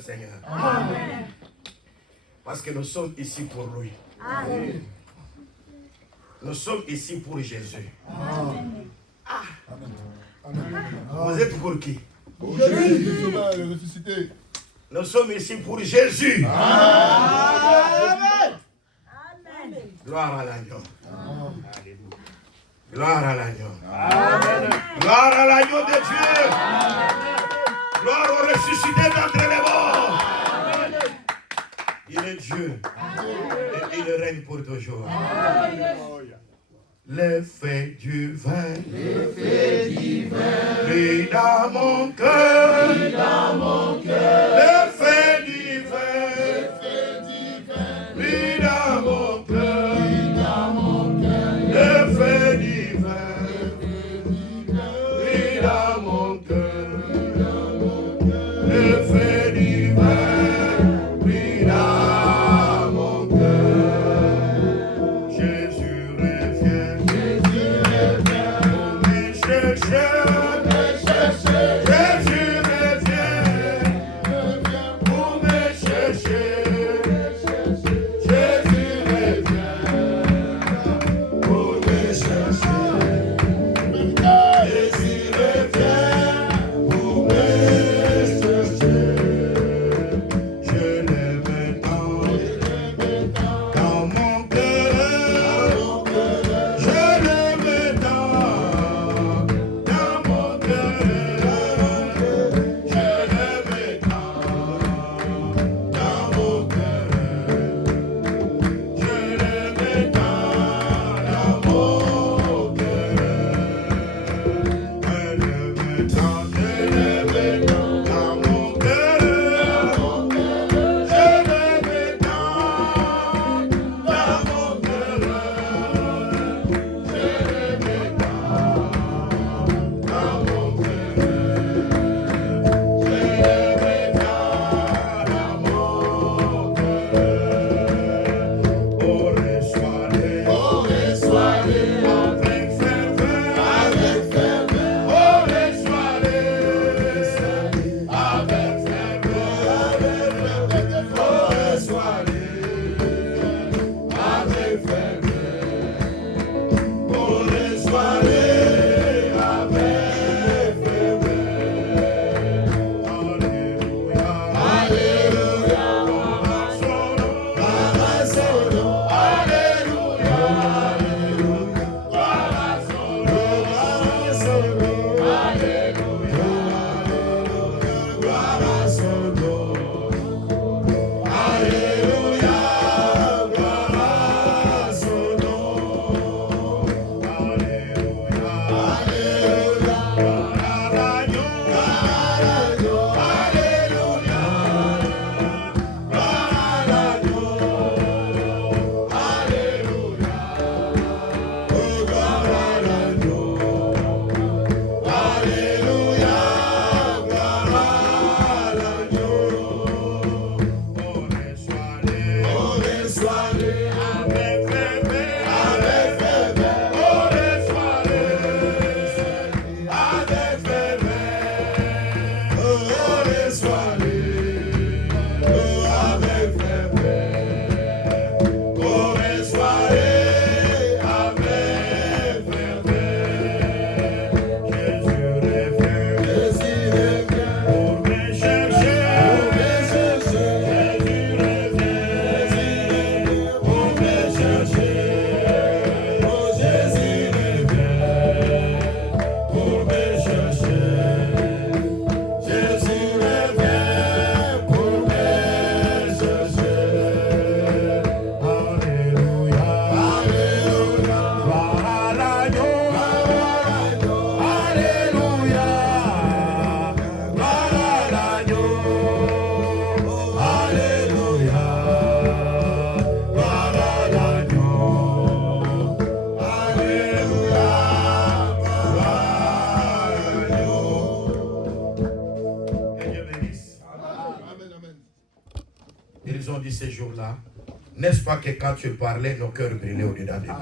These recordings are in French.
Seigneur. Amen. Parce que nous sommes ici pour lui. Amen. Nous sommes ici pour Jésus. Amen. Ah. Amen. Vous êtes pour qui? Pour Jésus, sauveur et ressuscité. Nous sommes ici pour Jésus. Amen. Amen. Gloire à l'agneau. Gloire à l'agneau. Amen. Gloire à l'agneau de Dieu. Gloire au ressuscité d'entre les morts. Il est Dieu. Et il règne pour toujours. L'effet du vin. Brille dans mon cœur. L'effet du vin. Brille dans mon cœur. L'effet du vin. Brille dans mon cœur. L'effet du vin. Brille dans mon cœur. Jésus revient. Pour me chercher. Jésus revient. Pour me chercher. Jésus revient. Pour me chercher. Jésus revient. Pour me chercher. Je l'aime tant dans mon cœur. Je l'aime tant dans mon cœur. Je l'aime tant dans mon cœur. Je l'aime tant dans mon cœur. Je l'aime tant dans mon cœur. Je l'aime tant dans mon cœur. Je l'aime tant dans mon cœur. Oh, reçois-les avec ferveur. Oh, reçois-les avec ferveur. Oh, reçois-les avec ferveur. Oh, reçois-les avec ferveur. Alléluia. Alléluia. Gloire à son nom. Alléluia. Gloire à son nom. Alléluia. Gloire à son nom. Alléluia. Gloire à son nom. Alléluia. Alléluia. Gloire à l'agneau. Alléluia. Gloire à l'agneau. Alléluia. Oh, gloire à l'agneau. Alléluia. Gloire à l'agneau. Oh, reçois-les avec ferveur. Oh, reçois-les avec ferveur. Oh, reçois-les avec ferveur. Oh, reçois-les avec ferveur. Jésus revient pour me chercher. Jésus revient pour me chercher. Oh, Jésus revient pour me chercher. Jésus revient pour me chercher. Alléluia. Alléluia. Gloire à l'agneau. Alléluia. Gloire à l'agneau. Alléluia. Gloire à l'agneau. Alléluia. Gloire à l'agneau. Que Dieu bénisse. Amen. Amen. Ils ont dit ces jours-là, n'est-ce pas que quand tu parlais, nos cœurs brillaient au-dedans de nous.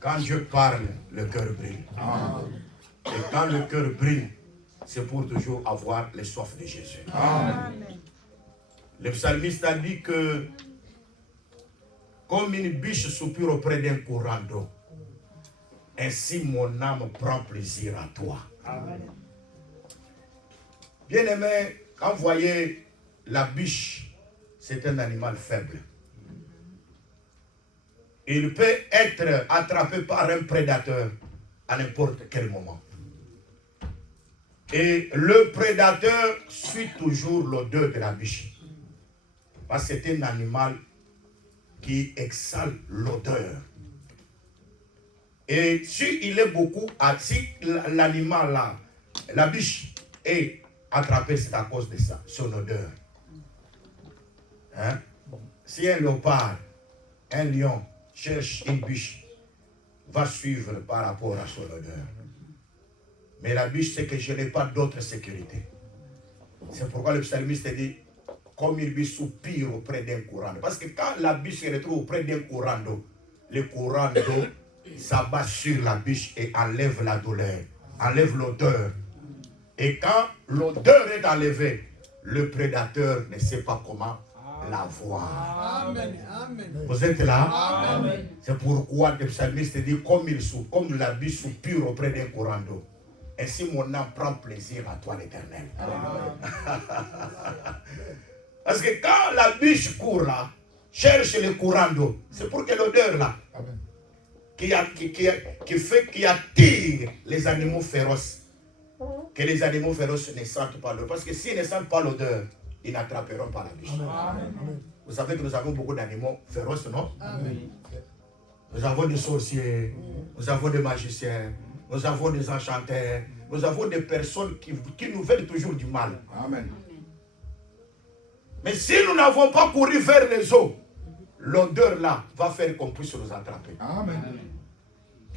Quand je parle, le cœur brille. Et quand le cœur brille, c'est pour toujours avoir les soif de Jésus. Amen. Le psalmiste a dit que comme une biche soupire auprès d'un courant d'eau, ainsi mon âme prend plaisir à toi. Amen. Bien-aimé, quand vous voyez la biche, c'est un animal faible. Il peut être attrapé par un prédateur à n'importe quel moment. Et le prédateur suit toujours l'odeur de la biche. Parce que c'est un animal qui exhale l'odeur. Et s'il est beaucoup, si l'animal là, la biche est attrapée, c'est à cause de ça, son odeur. Hein? Si un léopard, un lion cherche une biche, va suivre par rapport à son odeur. Mais la biche, c'est que je n'ai pas d'autre sécurité. C'est pourquoi le psalmiste dit, comme une biche soupire auprès d'un courant. Parce que quand la biche se retrouve auprès d'un courant d'eau, le courant d'eau s'abat sur la biche et enlève la douleur, enlève l'odeur. Et quand l'odeur est enlevée, le prédateur ne sait pas comment la voir. Amen. Amen. Vous êtes là? Amen. C'est pourquoi le psalmiste dit, comme la biche soupire auprès d'un courant d'eau, ainsi mon âme prend plaisir à toi l'Éternel. Parce que quand la biche court là, cherche le courant d'eau, c'est pour que l'odeur là, qui attire les animaux féroces, que les animaux féroces ne sentent pas l'odeur. Parce que s'ils ne sentent pas l'odeur, ils n'attraperont pas la biche. Amen. Vous savez que nous avons beaucoup d'animaux féroces, non? Amen. Nous avons des sorciers, nous avons des magiciens, nous avons des enchanteurs, nous avons des personnes qui nous veulent toujours du mal. Amen. Mais si nous n'avons pas couru vers les eaux, l'odeur là va faire qu'on puisse nous attraper. Amen.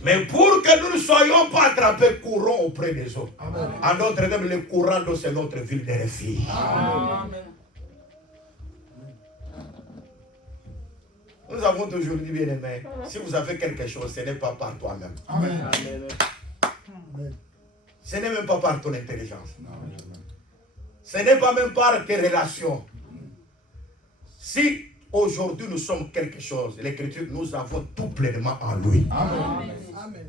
Mais pour que nous ne soyons pas attrapés, courons auprès des eaux. Amen. En d'autres termes, le courant d'eau, c'est notre ville de refuge. Amen. Nous avons toujours dit, bien aimé, si vous avez quelque chose, ce n'est pas par toi-même. Amen. Amen. Ce n'est même pas par ton intelligence. Amen. Ce n'est pas même par tes relations. Si aujourd'hui nous sommes quelque chose, l'Écriture, nous avons tout pleinement en lui. Amen. Amen.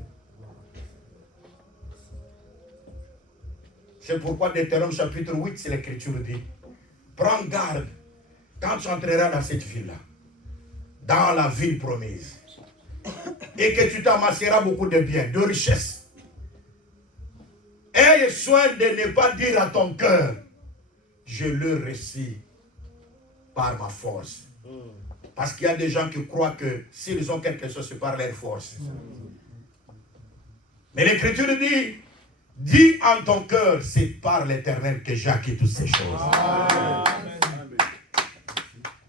C'est pourquoi Deutéronome chapitre 8, c'est l'Écriture dit, prends garde quand tu entreras dans cette ville-là, dans la ville promise, et que tu t'amasseras beaucoup de biens, de richesses. Aie soin de ne pas dire à ton cœur, je le réussis par ma force. Parce qu'il y a des gens qui croient que s'ils ont quelque chose, c'est par leur force. Mais l'Écriture dit, dis en ton cœur, c'est par l'Éternel que j'ai acquis toutes ces choses. Amen.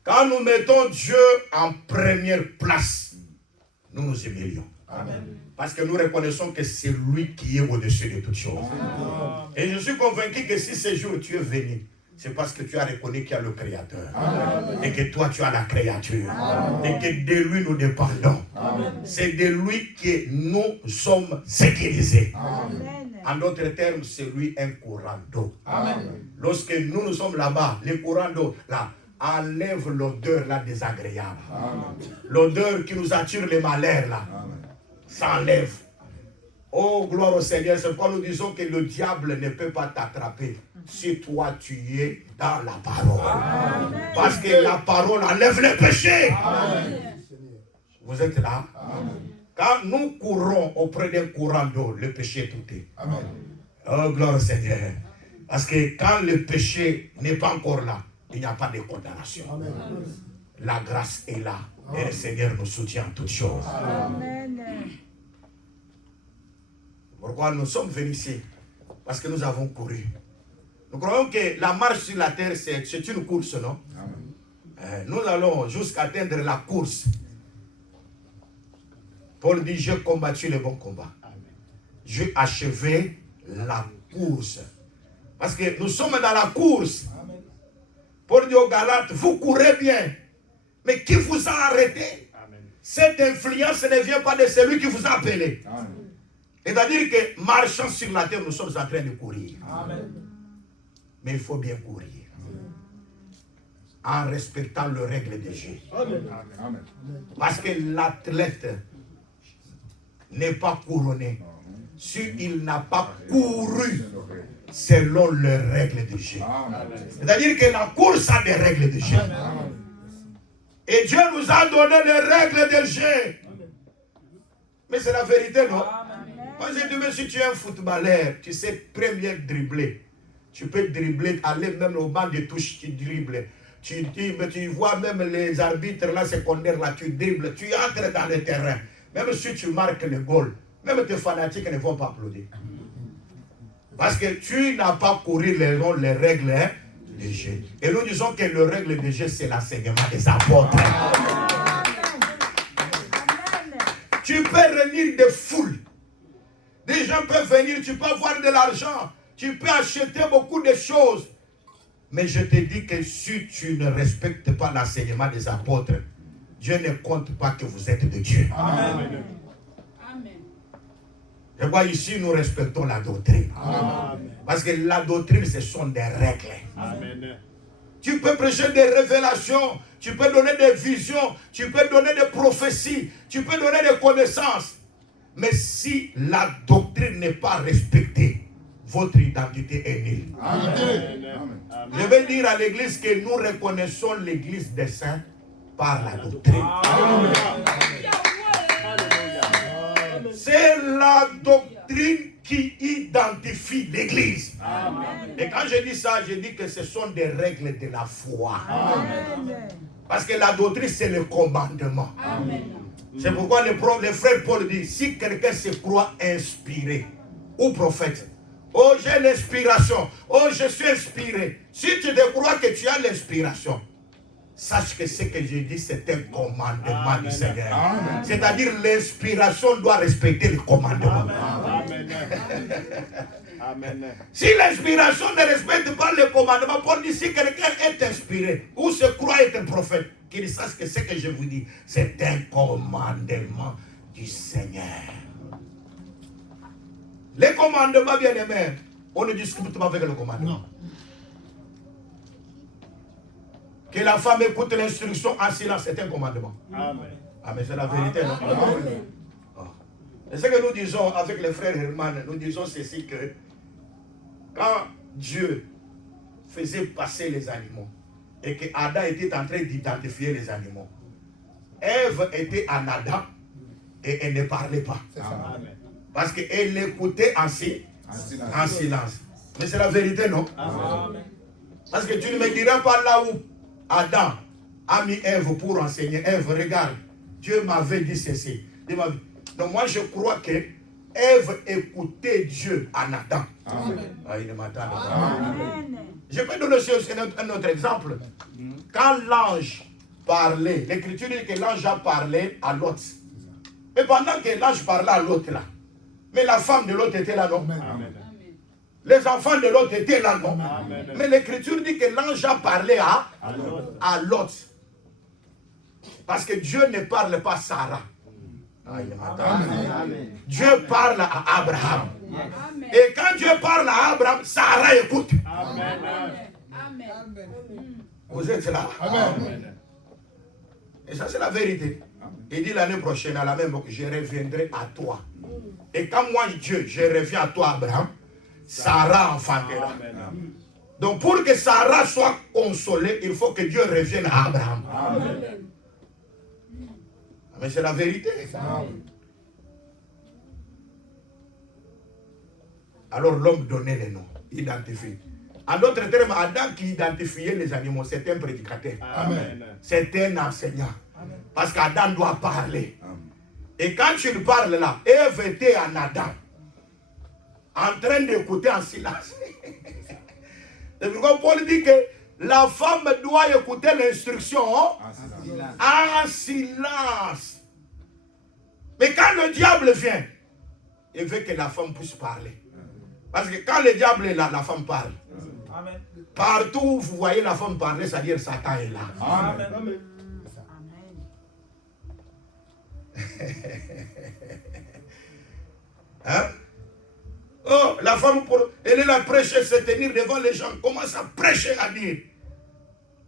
Quand nous mettons Dieu en première place, nous nous humilions. Amen. Parce que nous reconnaissons que c'est lui qui est au-dessus de toutes choses. Amen. Et je suis convaincu que si ce jour tu es venu, c'est parce que tu as reconnu qu'il y a le Créateur. Amen. Et que toi tu as la créature. Amen. Et que de lui nous dépendons. C'est de lui que nous sommes sécurisés. Amen. En d'autres termes, c'est lui un courant d'eau. Lorsque nous sommes là-bas, le courant d'eau là enlève l'odeur là désagréable. L'odeur qui nous attire les malheurs là. S'enlève. Oh, gloire au Seigneur. C'est pourquoi nous disons que le diable ne peut pas t'attraper si toi tu es dans la parole. Amen. Parce que la parole enlève les péchés. Amen. Vous êtes là? Amen. Quand nous courons auprès d'un courant d'eau, le péché est ôté. Oh, gloire au Seigneur. Parce que quand le péché n'est pas encore là, il n'y a pas de condamnation. Amen. La grâce est là. Amen. Et le Seigneur nous soutient en toutes choses. Amen. Pourquoi nous sommes venus ici? Parce que nous avons couru. Nous croyons que la marche sur la terre, c'est une course, non? Nous allons jusqu'à atteindre la course. Paul dit, j'ai combattu le bon combat. J'ai achevé la course. Parce que nous sommes dans la course. Amen. Paul dit aux Galates, vous courez bien. Mais qui vous a arrêté? Amen. Cette influence ne vient pas de celui qui vous a appelé. C'est-à-dire que marchant sur la terre, nous sommes en train de courir. Amen. Mais il faut bien courir. Amen. en respectant les règles de Dieu. Amen. Parce que l'athlète n'est pas couronné s'il n'a pas couru selon les règles de Dieu. C'est-à-dire que la course a des règles de Dieu. Et Dieu nous a donné les règles de Dieu. Mais c'est la vérité, non? Moi, je dis, mais si tu es un footballeur, tu sais très bien dribbler. Tu peux dribbler, aller même au banc de touche, tu dribbles. Tu vois même les arbitres là, secondaires là, tu dribbles, tu entres dans le terrain. Même si tu marques le goal, même tes fanatiques ne vont pas applaudir. Parce que tu n'as pas couru les règles de Dieu. Et nous disons que les règles de Dieu, c'est l'enseignement des apôtres. Tu peux réunir des foules. Des gens peuvent venir, tu peux avoir de l'argent. Tu peux acheter beaucoup de choses. Mais je te dis que si tu ne respectes pas l'enseignement des apôtres, Dieu ne compte pas que vous êtes de Dieu. Amen. Je vois ici, nous respectons la doctrine. Amen. Parce que la doctrine, ce sont des règles. Amen. Tu peux prêcher des révélations, tu peux donner des visions, tu peux donner des prophéties, tu peux donner des connaissances. Mais si la doctrine n'est pas respectée, votre identité est nulle. Amen. Je vais dire à l'église que nous reconnaissons l'église des saints par la doctrine. Amen. C'est la doctrine qui identifie l'église. Et quand je dis ça, je dis que ce sont des règles de la foi. Amen. Parce que la doctrine, c'est le commandement. C'est pourquoi le frère Paul dit, si quelqu'un se croit inspiré ou prophète, oh j'ai l'inspiration, oh je suis inspiré. Si tu te crois que tu as l'inspiration, sache que ce que je dis, c'est un commandement du Seigneur. C'est-à-dire l'inspiration doit respecter le commandement. Amen. Si l'inspiration ne respecte pas le commandement, Paul dit, si quelqu'un est inspiré ou se croit être prophète, qu'il sache que ce que je vous dis, c'est un commandement du Seigneur. Les commandements, bien aimés, on ne discute pas avec le commandement. Non. Que la femme écoute l'instruction en silence, c'est un commandement. Amen. Amen, c'est la vérité, non? Amen. Et ce que nous disons avec les frères Herman, nous disons ceci que quand Dieu faisait passer les animaux et que Adam était en train d'identifier les animaux, Ève était en Adam et elle ne parlait pas. Amen. Parce qu'elle l'écoutait en silence. Mais c'est la vérité, non? Amen. Parce que tu ne me diras pas là où Adam a mis Ève pour enseigner. Ève, regarde, Dieu m'avait dit ceci. Donc moi je crois que Ève écoutait Dieu en Adam. Amen. Ah, il ne m'attend pas. Amen. Je peux donner aussi un autre exemple. Quand l'ange parlait, l'Écriture dit que l'ange a parlé à l'autre. Mais pendant que l'ange parlait à l'autre là, mais la femme de l'autre était là, non? Amen. Les enfants de l'autre étaient là, non? Amen. Mais l'Écriture dit que l'ange a parlé à l'autre. Parce que Dieu ne parle pas à Sarah. Amen. Dieu parle à Abraham. Amen. Et quand Dieu parle à Abraham, Sarah écoute. Amen. Amen. Vous êtes là? Amen. Et ça, c'est la vérité. Il dit l'année prochaine, à la même époque, je reviendrai à toi. Et quand moi, Dieu, je reviens à toi, Abraham, Sarah enfantera. Donc, pour que Sarah soit consolée, il faut que Dieu revienne à Abraham. Amen. Mais c'est la vérité. Amen. Alors l'homme donnait les noms, identifie. En d'autres termes, Adam qui identifiait les animaux, c'était un prédicateur. Amen. C'était un enseignant. Amen. Parce qu'Adam doit parler. Amen. Et quand tu parles là, Ève était en Adam, en train d'écouter en silence. C'est pourquoi Paul dit que la femme doit écouter l'instruction en silence. Mais quand le diable vient, il veut que la femme puisse parler. Parce que quand le diable est là, la femme parle. Amen. Partout où vous voyez la femme parler, c'est-à-dire Satan est là. Amen. Amen. Hein? Oh, la femme, elle est là prêcher, se tenir devant les gens, commence à prêcher, à dire.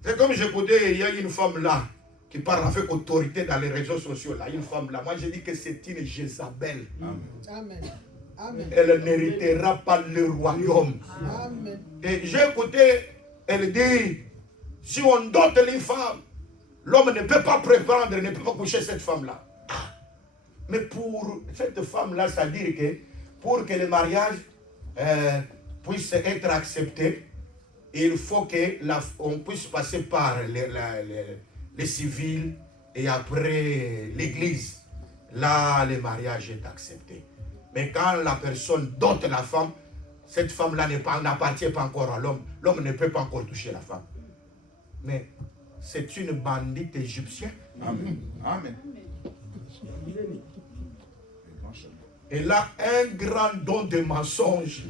C'est comme j'écoutais, il y a une femme là qui parle avec autorité dans les réseaux sociaux. Là, une femme là. Moi, je dis que c'est une Jézabel. Amen. Amen. Elle n'héritera pas le royaume. Amen. Et j'ai écouté, elle dit, si on dote les femmes, l'homme ne peut pas préprendre, ne peut pas coucher cette femme-là. Mais pour cette femme-là, c'est-à-dire que pour que le mariage puisse être accepté, il faut qu'on puisse passer par les civils et après l'église. Là, le mariage est accepté. Mais quand la personne dote la femme, cette femme-là n'appartient pas encore à l'homme. L'homme ne peut pas encore toucher la femme. Mais c'est une bandite égyptienne. Amen. Amen. Elle a un grand don de mensonge.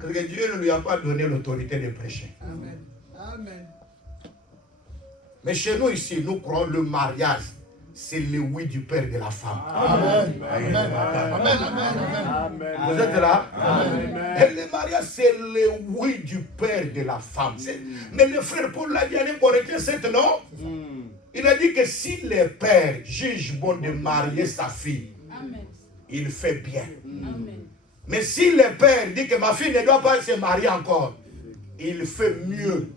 Que Dieu ne lui a pas donné l'autorité de prêcher. Amen. Amen. Mais chez nous ici, nous croyons le mariage, c'est le oui du père de la femme. Amen. Amen. Amen. Amen. Vous êtes là? Amen. Et le mariage, c'est le oui du père de la femme. Mais le frère Paul l'a dit à Corinthiens 7, non? Il a dit que si le père juge bon de marier sa fille, il fait bien. Mais si le père dit que ma fille ne doit pas se marier encore, il fait mieux.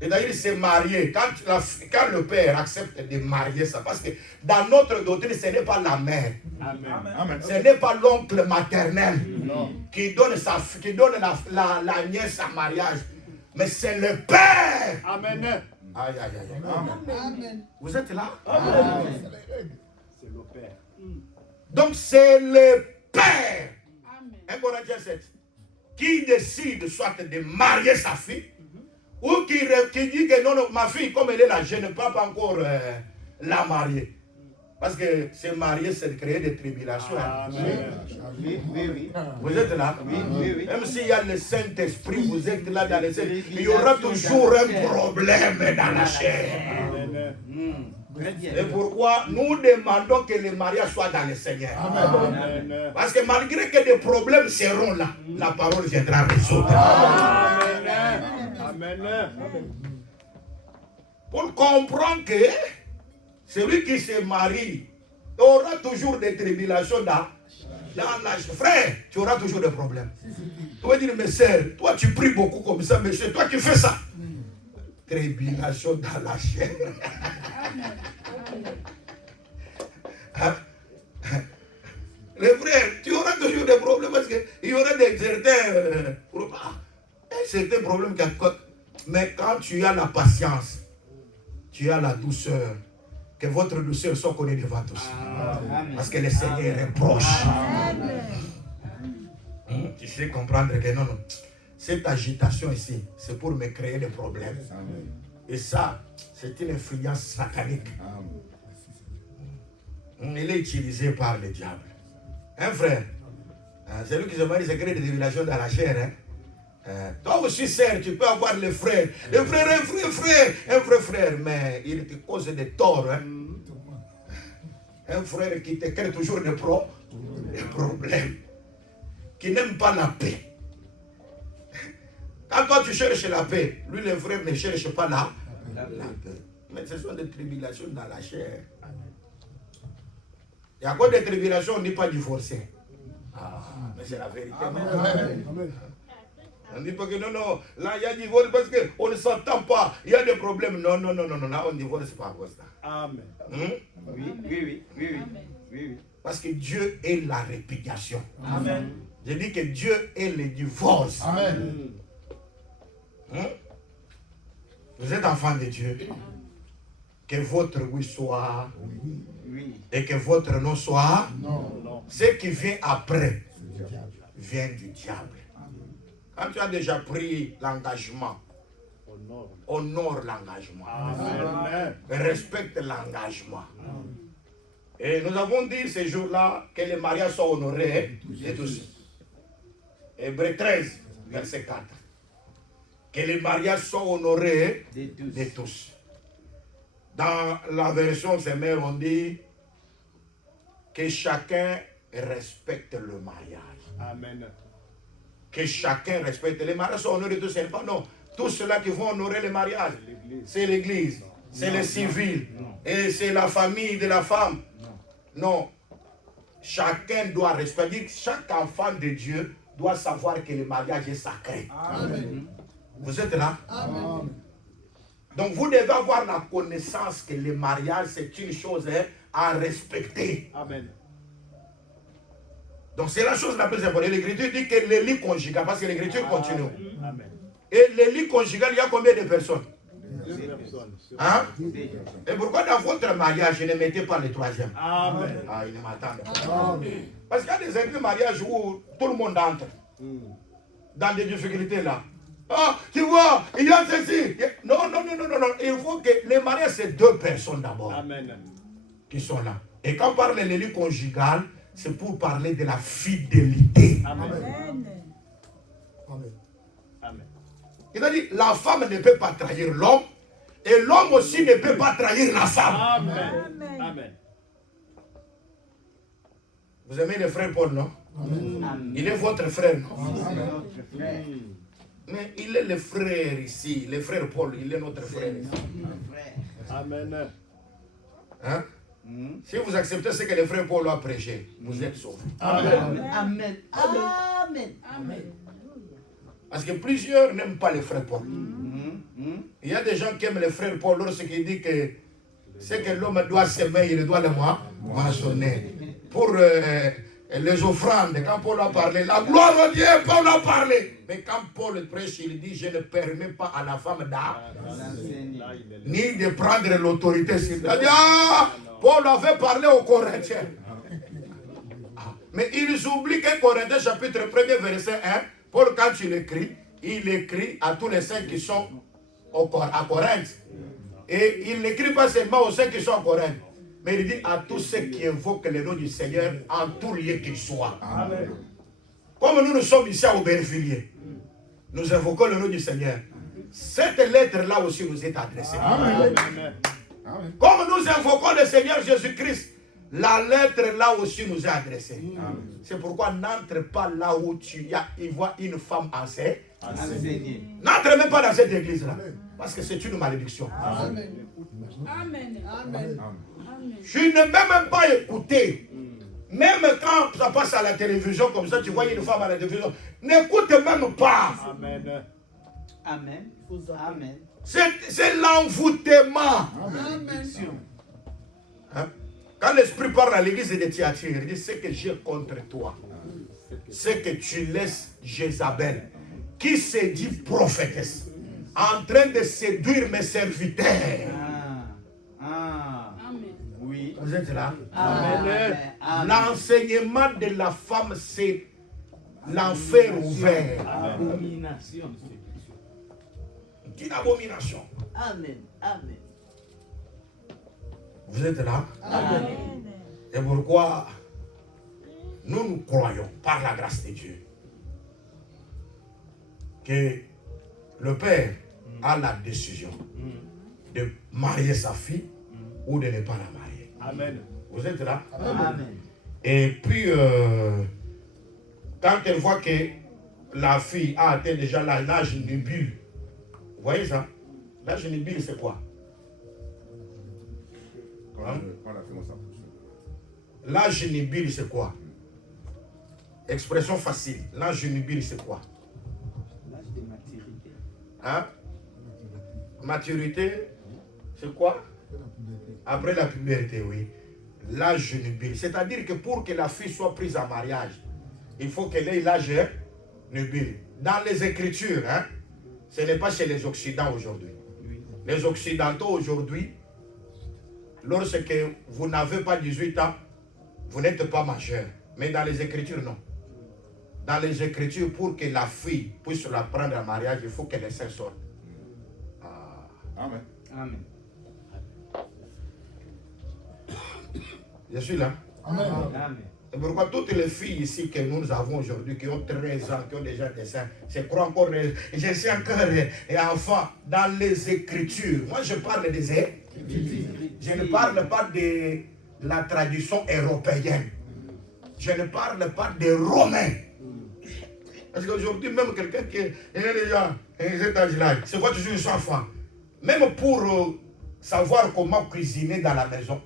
Et d'ailleurs, il s'est marié. Quand le père accepte de marier ça, parce que dans notre doctrine, ce n'est pas la mère. Amen. Ce n'est pas l'oncle maternel qui donne la nièce en mariage. Mais c'est le père. Amen. Aïe, aïe, aïe. Amen. Vous êtes là? C'est le Père. Donc c'est le père. 1 Corinthiens 7. Qui décide soit de marier sa fille, ou qui dit que non, ma fille, comme elle est là, je ne peux pas encore la marier. Parce que se marier, c'est de créer des tribulations. Oui. Vous êtes là? Oui. Même s'il y a le Saint-Esprit, vous êtes là dans le Saint-Esprit, il y aura toujours un problème dans la chair. Et pourquoi nous demandons que le mariage soit dans le Seigneur. Amen. Parce que malgré que des problèmes seront là, la parole viendra résoudre. Amen. Pour comprendre que celui qui se marie aura toujours des tribulations dans l'âge. Frère, tu auras toujours des problèmes. Tu vas dire, mais sœur, toi tu pries beaucoup comme ça, monsieur, toi tu fais ça. Tribulation dans la chair. Les frères, tu auras toujours des problèmes parce qu'il y aura certains problèmes. Mais quand tu as la patience, tu as la douceur, que votre douceur soit connue devant tous. Parce que le Seigneur est proche. Tu sais comprendre que non. Cette agitation ici, c'est pour me créer des problèmes. Et ça, c'est une influence satanique. Elle est utilisée par le diable. Hein, frère? C'est lui qui se marie, c'est créer des révélations dans la chair. Toi aussi, sœur, tu peux avoir le frère. Le frère, un vrai frère, mais il te cause des torts. Un frère qui te crée toujours des problèmes. Qui n'aime pas la paix. Quand toi tu cherches la paix, lui le frère ne cherche pas la paix. Mais ce sont des tribulations dans la chair. Il y a quoi des tribulations, on ne dit pas divorcer. Mais c'est la vérité. On ne dit pas que non, là il y a divorce parce qu'on ne s'entend pas, il y a des problèmes. Non, là on ne divorce pas comme ça. Amen. Oui. Parce que Dieu est la répudiation. Amen. Je dis que Dieu est le divorce. Amen. Vous êtes enfant de Dieu. Que votre oui soit Oui. et que votre non soit. Non. Ce qui vient après vient du diable. Quand tu as déjà pris l'engagement, honore l'engagement. Amen. Respecte l'engagement. Et nous avons dit ce jour-là que les mariages sont honorés de tous. Hébreux 13, verset 4. Que les mariages soient honorés de tous. Dans la version Zémer, on dit que chacun respecte le mariage. Amen. Que chacun respecte les mariages sont honorés de tous. C'est pas non. Tous ceux-là qui vont honorer le mariage, c'est l'église, c'est les civils, et c'est la famille de la femme. Non. Chacun doit respecter. Chaque enfant de Dieu doit savoir que le mariage est sacré. Amen. Vous êtes là? Amen. Donc vous devez avoir la connaissance que le mariage c'est une chose à respecter. Amen. Donc c'est la chose la plus importante. L'écriture dit que le lit conjugal, parce que l'écriture continue. Amen. Et le lit conjugal, il y a combien de personnes? Deux personnes. Hein? Et pourquoi dans votre mariage, je ne mettez pas le troisième? Amen. Ah, il m'attend. Parce qu'il y a des églises de mariage où tout le monde entre. Dans des difficultés là. Ah, tu vois, il y a ceci. Non, non, non, non, non, non. Il faut que le mariage, c'est deux personnes d'abord Amen. qui sont là. Et quand on parle de l'élit conjugal, c'est pour parler de la fidélité. Amen. Amen. Amen. Il a dit, la femme ne peut pas trahir l'homme, et l'homme aussi ne peut pas trahir la femme. Amen. Amen. Vous aimez le frère Paul, non? Amen. Il est votre frère, non? C'est notre frère. Mais il est le frère ici, le frère Paul, il est notre frère ici. Notre frère. Amen. Hein? Si vous acceptez ce que le frère Paul a prêché, vous êtes sauvés. Amen. Amen. Amen. Amen. Parce que plusieurs n'aiment pas le frère Paul. Il y a des gens qui aiment le frère Paul lorsqu'il dit que ce que l'homme doit s'aimer, il doit le moissonner. Pour les offrandes, quand Paul a parlé, la gloire de Dieu, Paul a parlé. Mais quand Paul prêche, il dit, je ne permets pas à la femme ni de prendre l'autorité. C'est-à-dire, Paul avait parlé aux Corinthiens. Mais ils oublient qu'un Corinthiens chapitre 1er verset 1, Paul quand il écrit à tous les saints qui sont à Corinthe. Et il n'écrit pas seulement aux saints qui sont à Corinthe, mais il dit à tous ceux qui invoquent le nom du Seigneur en tout lieu qu'ils soient. Amen. Comme nous sommes ici à Aubervilliers, nous invoquons le nom du Seigneur. Cette lettre-là aussi nous est adressée. Amen. Comme nous invoquons le Seigneur Jésus-Christ, la lettre là aussi nous est adressée. C'est pourquoi n'entre pas là où tu vois une femme enceinte. N'entre même pas dans cette église-là. Parce que c'est une malédiction. Amen. Amen. Amen. Je ne vais même pas écouter. Même quand ça passe à la télévision comme ça, tu vois une femme à la télévision. N'écoute même pas. Amen. Amen. Amen. C'est l'envoûtement. Amen. Hein? Quand l'Esprit parle à l'église de Thyatire, il dit, ce que j'ai contre toi, c'est que tu laisses Jézabel, qui se dit prophétesse, en train de séduire mes serviteurs. Amen. Oui. Vous êtes là? Amen. L'enseignement de la femme, c'est l'enfer ouvert. Abomination. Une abomination. Amen. Amen. Vous êtes là? Amen. Et pourquoi nous croyons, par la grâce de Dieu, que le Père a la décision de marier sa fille ou de ne pas la marier. Amen. Vous êtes là? Amen. Et puis, quand elle voit que la fille a atteint déjà l'âge nubile, vous voyez ça? L'âge nubile, c'est quoi? Hein? L'âge nubile, c'est quoi? Expression facile. L'âge nubile, c'est quoi? L'âge de maturité. Hein? Maturité, c'est quoi? Après la puberté, oui. L'âge nubile. C'est-à-dire que pour que la fille soit prise en mariage, il faut qu'elle ait l'âge nubile. Dans les Écritures, hein, ce n'est pas chez les Occidentaux aujourd'hui. Les Occidentaux aujourd'hui, lorsque vous n'avez pas 18 ans, vous n'êtes pas majeur. Mais dans les Écritures, non. Dans les Écritures, pour que la fille puisse la prendre en mariage, il faut que les seins sortent. Amen. Amen. Je suis là. Amen. Amen. C'est pourquoi toutes les filles ici que nous avons aujourd'hui, qui ont 13 ans, qui ont déjà des seins, je crois encore, je suis encore enfant dans les Écritures. Moi, je parle des Écritures. Je ne parle pas de la tradition européenne. Je ne parle pas des Romains. Parce qu'aujourd'hui, même quelqu'un qui est déjà à cet âge-là, c'est quoi toujours son enfant. Même pour savoir comment cuisiner dans la maison,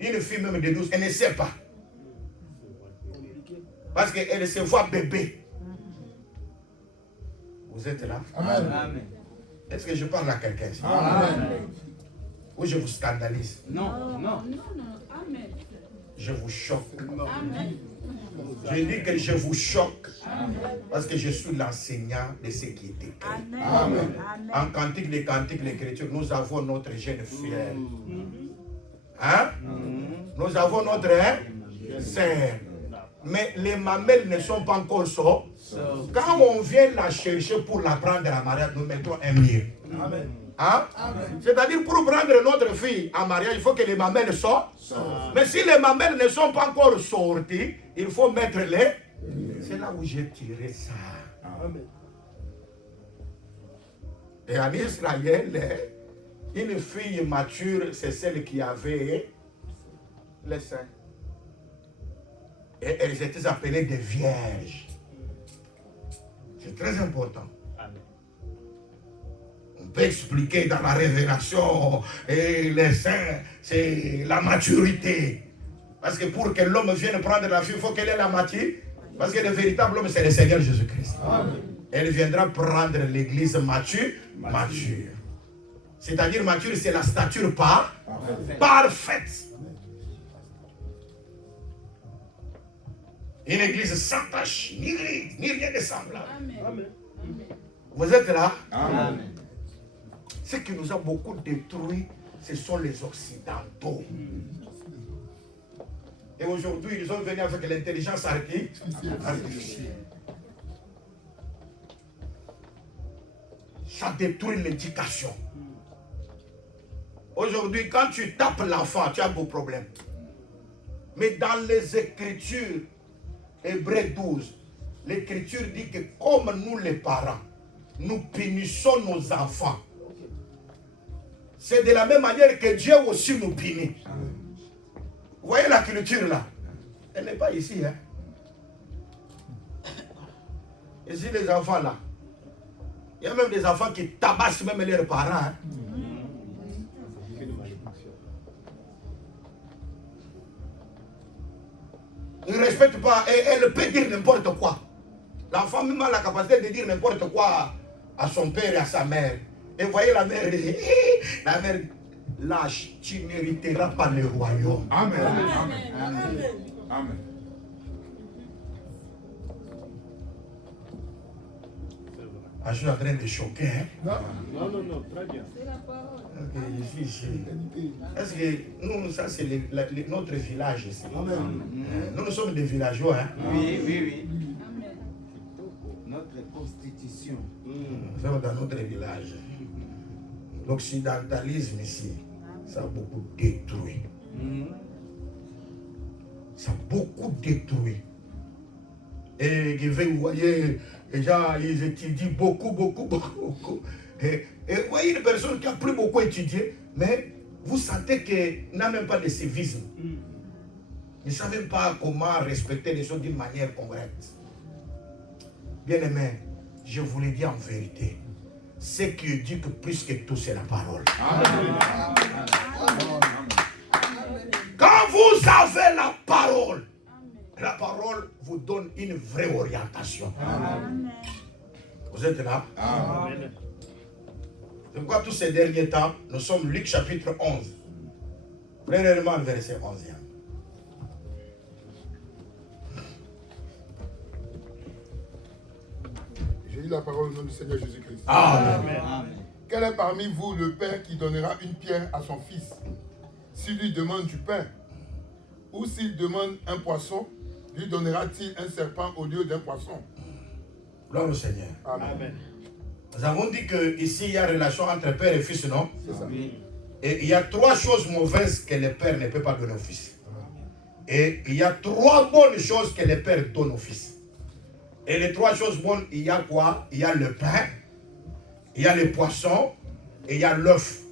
une fille même de 12, elle ne sait pas. Parce qu'elle se voit bébé. Vous êtes là? Amen. Amen. Est-ce que je parle à quelqu'un? Amen. Ou je vous scandalise? Non, non. Non, non. Amen. Je vous choque. Amen. Je dis que je vous choque parce que je suis l'enseignant de ce qui est écrit. Amen. En Cantique des Cantiques, l'Écriture, nous avons notre jeune frère. Hein? Nous avons notre sœur. Mais les mamelles ne sont pas encore sorties. Quand on vient la chercher pour la prendre à mariage, nous mettons un mur. Amen. Hein? C'est-à-dire pour prendre notre fille en mariage, il faut que les mamelles sortent. Mais si les mamelles ne sont pas encore sorties, il faut mettre les... C'est là où j'ai tiré ça. Amen. Et en Israël, une fille mature, c'est celle qui avait les seins. Et elles étaient appelées des vierges. C'est très important. On peut expliquer dans la révélation, et les seins, c'est la maturité. Parce que pour que l'homme vienne prendre la fille, il faut qu'elle ait la maturité. Parce que le véritable homme, c'est le Seigneur Jésus-Christ. Elle viendra prendre l'église mature. C'est-à-dire mature, c'est la stature parfaite. Une église sans tache, ni rien de semblable. Amen. Vous êtes là? Amen. Ce qui nous a beaucoup détruit, ce sont les Occidentaux. Et aujourd'hui, ils sont venus avec l'intelligence artificielle. Ça détruit l'éducation. Aujourd'hui, quand tu tapes l'enfant, tu as un beau problème. Mais dans les Écritures, Hébreux 12, l'Écriture dit que comme nous les parents, nous punissons nos enfants. C'est de la même manière que Dieu aussi nous punit. Vous voyez la culture là? Elle n'est pas ici. Hein? Ici les enfants là. Il y a même des enfants qui tabassent même leurs parents. Hein? Ils ne respectent pas. Et elle peut dire n'importe quoi. L'enfant même a la capacité de dire n'importe quoi à son père et à sa mère. Et vous voyez la mère, la mère lâche, tu n'hériteras pas le royaume. Amen. Amen. Amen. Ah, je suis en train de choquer. Hein? Non, très bien. C'est la parole. Ok, je suis ici. Est-ce que nous, ça c'est notre village ici. Nous sommes des villageois. Hein? Oui. Amen. Notre constitution. Nous sommes dans notre village. L'occidentalisme ici, ça a beaucoup détruit. Ça a beaucoup détruit. Et vous voyez, les gens, ils étudient beaucoup. Et vous voyez une personne qui a plus beaucoup étudié, mais vous sentez qu'elle n'a même pas de civisme. Ils ne savent même pas comment respecter les choses d'une manière correcte. Bien aimé, je vous le dis en vérité. Ce qui dit que plus que tout, c'est la parole. Quand vous avez la parole vous donne une vraie orientation. Vous êtes là? Amen. C'est pourquoi tous ces derniers temps, nous sommes Luc chapitre 11. Premièrement, verset 11e. J'ai lu la parole au nom du Seigneur Jésus-Christ. Amen. Quel est parmi vous le père qui donnera une pierre à son fils s'il lui demande du pain? Ou s'il demande un poisson, lui donnera-t-il un serpent au lieu d'un poisson? Gloire au Seigneur. Amen. Nous avons dit qu'ici, il y a relation entre père et fils, non? C'est ça. Et il y a 3 choses mauvaises que le père ne peut pas donner au fils. Et il y a 3 bonnes choses que le père donne au fils. Et les 3 choses bonnes, il y a quoi? Il y a le pain, il y a le poisson et il y a l'œuf.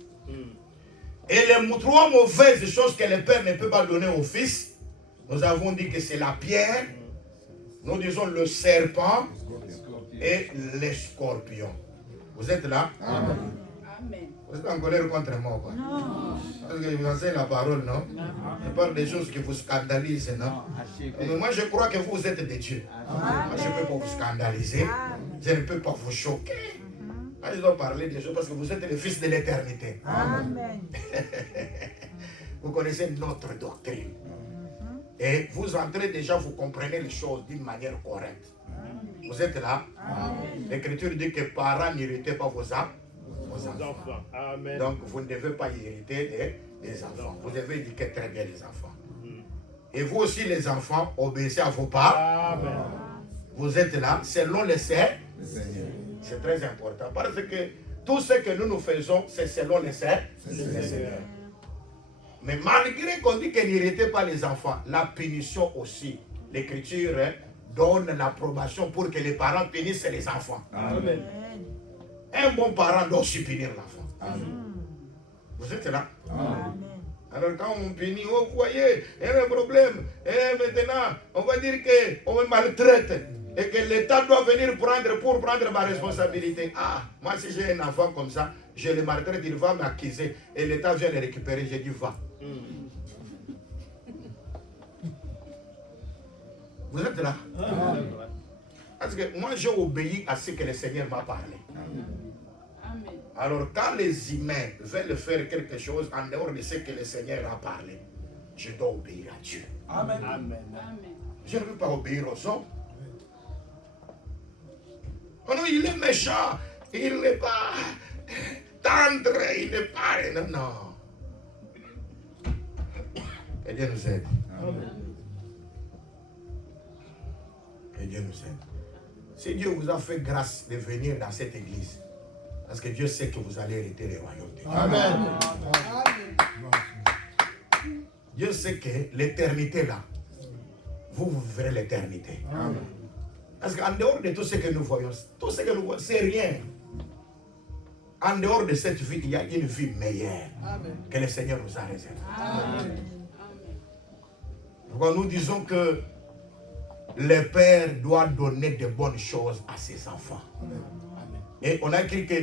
Et les 3 mauvaises choses que le père ne peut pas donner au fils, nous avons dit que c'est la pierre, nous disons le serpent et les scorpions. Vous êtes là? Amen. Vous êtes en colère contre moi, quoi. Non. Parce que vous enseignez la parole, non? Je parle des choses qui vous scandalisent, non? Mais moi, je crois que vous êtes des dieux. Moi, je ne peux pas vous scandaliser. Je ne peux pas vous choquer. Moi, je dois parler des choses parce que vous êtes les fils de l'éternité. Amen. Vous connaissez notre doctrine. Et vous entrez déjà, vous comprenez les choses d'une manière correcte. Vous êtes là? L'Écriture dit que parents n'héritez pas vos enfants. Amen. Donc, vous ne devez pas hériter des enfants. Vous devez éduquer très bien les enfants. Et vous aussi, les enfants, obéissez à vos parents. Amen. Vous êtes là, selon le Seigneur. C'est très important. Parce que tout ce que nous faisons, c'est selon le Seigneur. Mais malgré qu'on dit que n'héritez pas les enfants, la punition aussi, l'Écriture donne l'approbation pour que les parents punissent les enfants. Amen. Un bon parent doit aussi punir l'enfant. Vous êtes là? Alors quand on punit, oh, vous voyez, il y a un problème. Et maintenant, on va dire qu'on me maltraite. Et que l'État doit venir pour prendre ma responsabilité. Ah, moi si j'ai un enfant comme ça, je le maltraite, il va m'accuser. Et l'État vient le récupérer, j'ai dit va. Vous êtes là? Parce que moi j'ai obéi à ce que le Seigneur m'a parlé. Amen. Alors quand les humains veulent faire quelque chose en dehors de ce que le Seigneur a parlé, je dois obéir à Dieu. Amen. Amen. Je ne veux pas obéir aux hommes. Oh non, il est méchant, il n'est pas tendre, il n'est pas... Non, non. Que Dieu nous aide. Que Dieu nous aide. Si Dieu vous a fait grâce de venir dans cette église, parce que Dieu sait que vous allez hériter le royaume de Dieu. Amen. Dieu sait que l'éternité là, vous verrez l'éternité. Parce qu'en dehors de tout ce que nous voyons, c'est rien. En dehors de cette vie, il y a une vie meilleure que le Seigneur nous a réservée. Pourquoi nous disons que le Père doit donner de bonnes choses à ses enfants. Et on a écrit que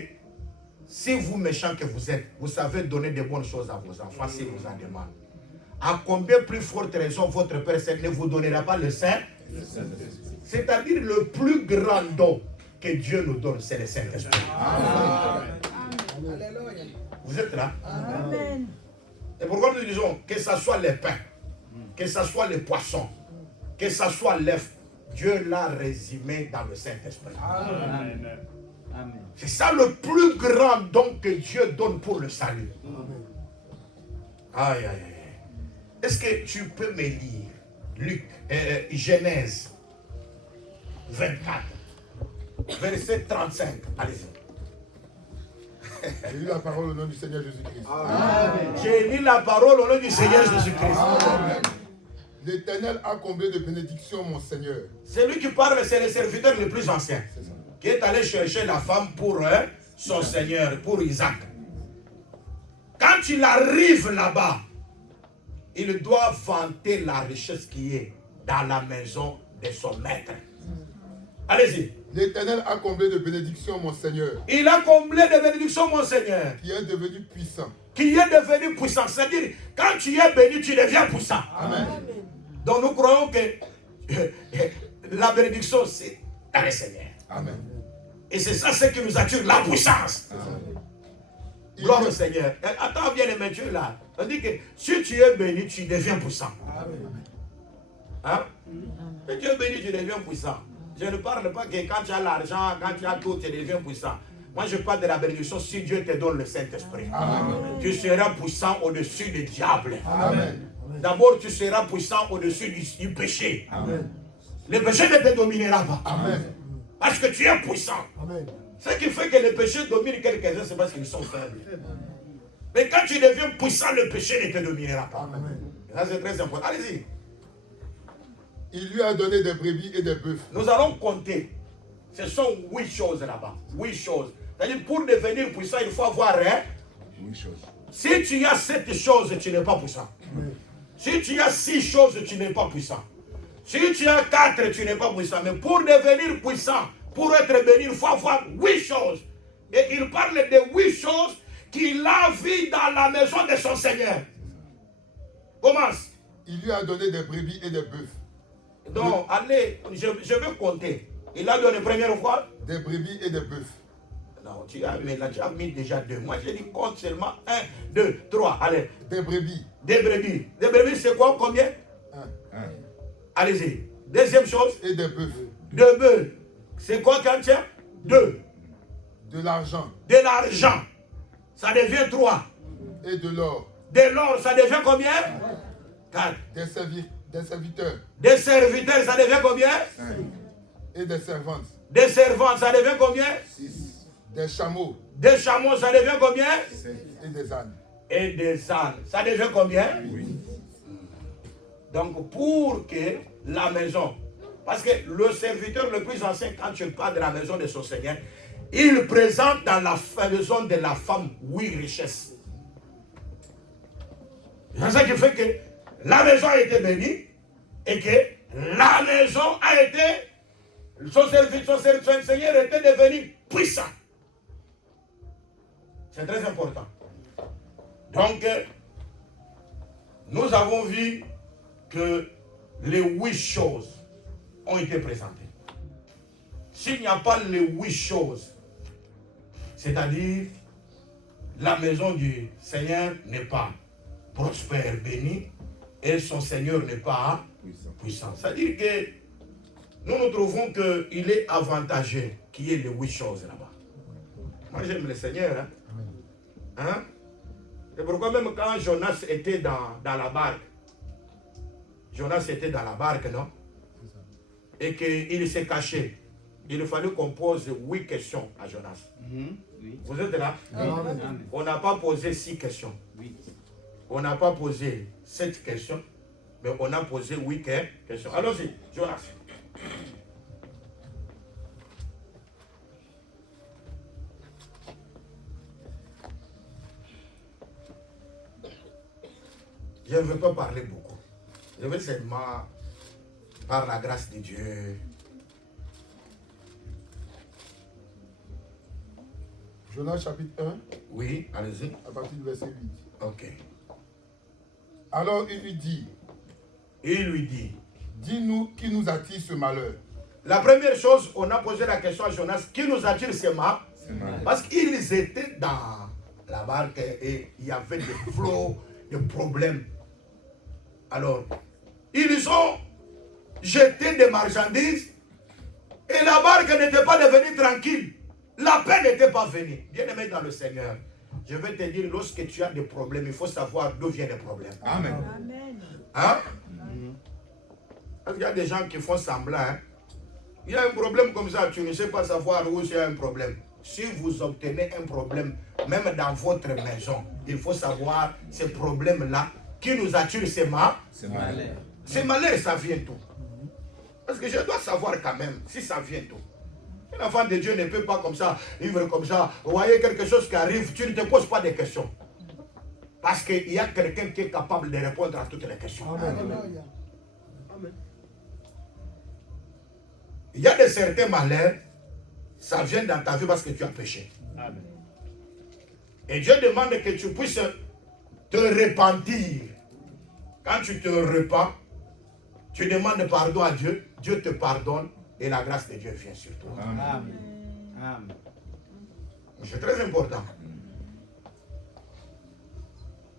si vous méchants que vous êtes, vous savez donner de bonnes choses à vos enfants s'ils vous en demandent. À combien plus forte raison votre Père ne vous donnera pas le Saint? C'est-à-dire le plus grand don que Dieu nous donne, c'est le Saint-Esprit. Vous êtes là? Amen. Et pourquoi nous disons que ce soit les pains, que ce soit les poissons, que ce soit l'œuf, Dieu l'a résumé dans le Saint-Esprit. Amen. C'est ça le plus grand don que Dieu donne pour le salut. Aïe, aïe, aïe. Est-ce que tu peux me lire Genèse 24, verset 35. Allez-y. J'ai lu la parole au nom du Seigneur Jésus-Christ. J'ai lu la parole au nom du Seigneur Jésus-Christ. L'Éternel a comblé de bénédictions mon Seigneur. Celui qui parle, c'est le serviteur le plus ancien, qui est allé chercher la femme pour son Seigneur, pour Isaac. Quand il arrive là-bas, il doit vanter la richesse qui est dans la maison de son maître. Allez-y. L'Éternel a comblé de bénédictions mon Seigneur. Il a comblé de bénédictions, mon Seigneur. Qui est devenu puissant. Qui est devenu puissant. C'est-à-dire, quand tu es béni, tu deviens puissant. Amen. Donc nous croyons que la bénédiction, c'est dans le Seigneur. Amen. Et c'est ça ce qui nous attire, la puissance. Gloire au Seigneur. Attends bien les Dieu là. On dit que si tu es béni, tu deviens puissant. Hein? Si tu es béni, tu deviens puissant. Je ne parle pas que quand tu as l'argent, quand tu as tout, tu deviens puissant. Moi, je parle de la bénédiction si Dieu te donne le Saint-Esprit. Tu seras puissant au-dessus du diable. D'abord, tu seras puissant au-dessus du péché. Amen. Le péché ne te dominera pas. Amen. Parce que tu es puissant. Amen. Ce qui fait que le péché domine quelques-uns, c'est parce qu'ils sont faibles. Mais quand tu deviens puissant, le péché ne te dominera pas. Amen. Ça, c'est très important. Allez-y. Il lui a donné des brebis et des bœufs. Nous allons compter. Ce sont 8 choses là-bas. 8 choses. C'est-à-dire, pour devenir puissant, il faut avoir 8 choses. Si tu as 7 choses, tu n'es pas puissant. Si tu as 6 choses, tu n'es pas puissant. Si tu as 4, tu n'es pas puissant. Mais pour devenir puissant, pour être béni, il faut avoir 8 choses. Et il parle de 8 choses qu'il a vues dans la maison de son Seigneur. Commence. Il lui a donné des brebis et des bœufs. Donc, allez, je vais compter. Il a donné première fois. Des brebis et des bœufs. Non, tu as mis déjà 2. Moi, j'ai dit compte seulement 1, 2, 3. Allez. Des brebis. Des brebis. Des brebis, c'est quoi? Combien? 1. Allez-y. Deuxième chose. Et des bœufs. 2 bœufs. C'est quoi quand tu as 2? De l'argent. De l'argent. Ça devient 3. Et de l'or. De l'or, ça devient combien? 4. Des serviteurs. Des serviteurs, ça devient combien? 5. Et des servantes. Des servantes, ça devient combien? 6. Des chameaux. Des chameaux, ça devient combien? 7. Et des ânes. Et des ânes, ça devient combien? 8. Donc, pour que la maison, parce que le serviteur le plus ancien, quand tu parles de la maison de son Seigneur, il présente dans la maison de la femme 8 richesses. C'est ça qui fait que la maison a été bénie et que la maison a été, son Seigneur était devenu puissant. C'est très important. Donc, nous avons vu que les 8 choses ont été présentées. S'il n'y a pas les 8 choses, c'est-à-dire la maison du Seigneur n'est pas prospère, bénie, et son Seigneur n'est pas puissant. C'est-à-dire que nous trouvons qu'il est avantageux qu'il y ait les 8 choses là-bas. Moi j'aime le Seigneur. Hein? C'est pourquoi même quand Jonas était dans la barque, Jonas était dans la barque, non? Et qu'il s'est caché. Il fallait qu'on pose 8 questions à Jonas. Oui. Vous êtes là? Amen. On n'a pas posé 6 questions. Oui. On n'a pas posé 7 questions. Mais on a posé 8 questions. Allons-y, Jonas. Je ne veux pas parler beaucoup. Je vais seulement, par la grâce de Dieu, Jonas chapitre 1, oui, allez-y. à partir du verset 8. Ok. Alors il lui dit, Il lui dit, dis-nous qui nous attire ce malheur. la première chose, on a posé la question à Jonas, qui nous attire ces malheurs? Parce qu'ils étaient dans la barque et il y avait des flots, des problèmes. Alors, ils ont jeté des marchandises et la barque n'était pas devenue tranquille. La paix n'était pas venue. Bien-aimé dans le Seigneur, je vais te dire, lorsque tu as des problèmes, il faut savoir d'où viennent les problèmes. Amen. Amen. Hein? Parce qu'il y a des gens qui font semblant. Hein? Il y a un problème comme ça, tu ne sais pas savoir où il y a un problème. Si vous obtenez un problème, même dans votre maison, il faut savoir ce problème-là qui nous attire ces malheurs. Ces malheurs, ça vient tout. Parce que je dois savoir quand même si ça vient tout. Un enfant de Dieu ne peut pas comme ça, vivre comme ça. Vous voyez quelque chose qui arrive, tu ne te poses pas de questions. Parce qu'il y a quelqu'un qui est capable de répondre à toutes les questions. Alléluia. Il y a de certains malheurs, ça vient dans ta vie parce que tu as péché. Amen. Et Dieu demande que tu puisses te repentir. Quand tu te repens, tu demandes pardon à Dieu, Dieu te pardonne et la grâce de Dieu vient sur toi. Amen. Amen. C'est très important.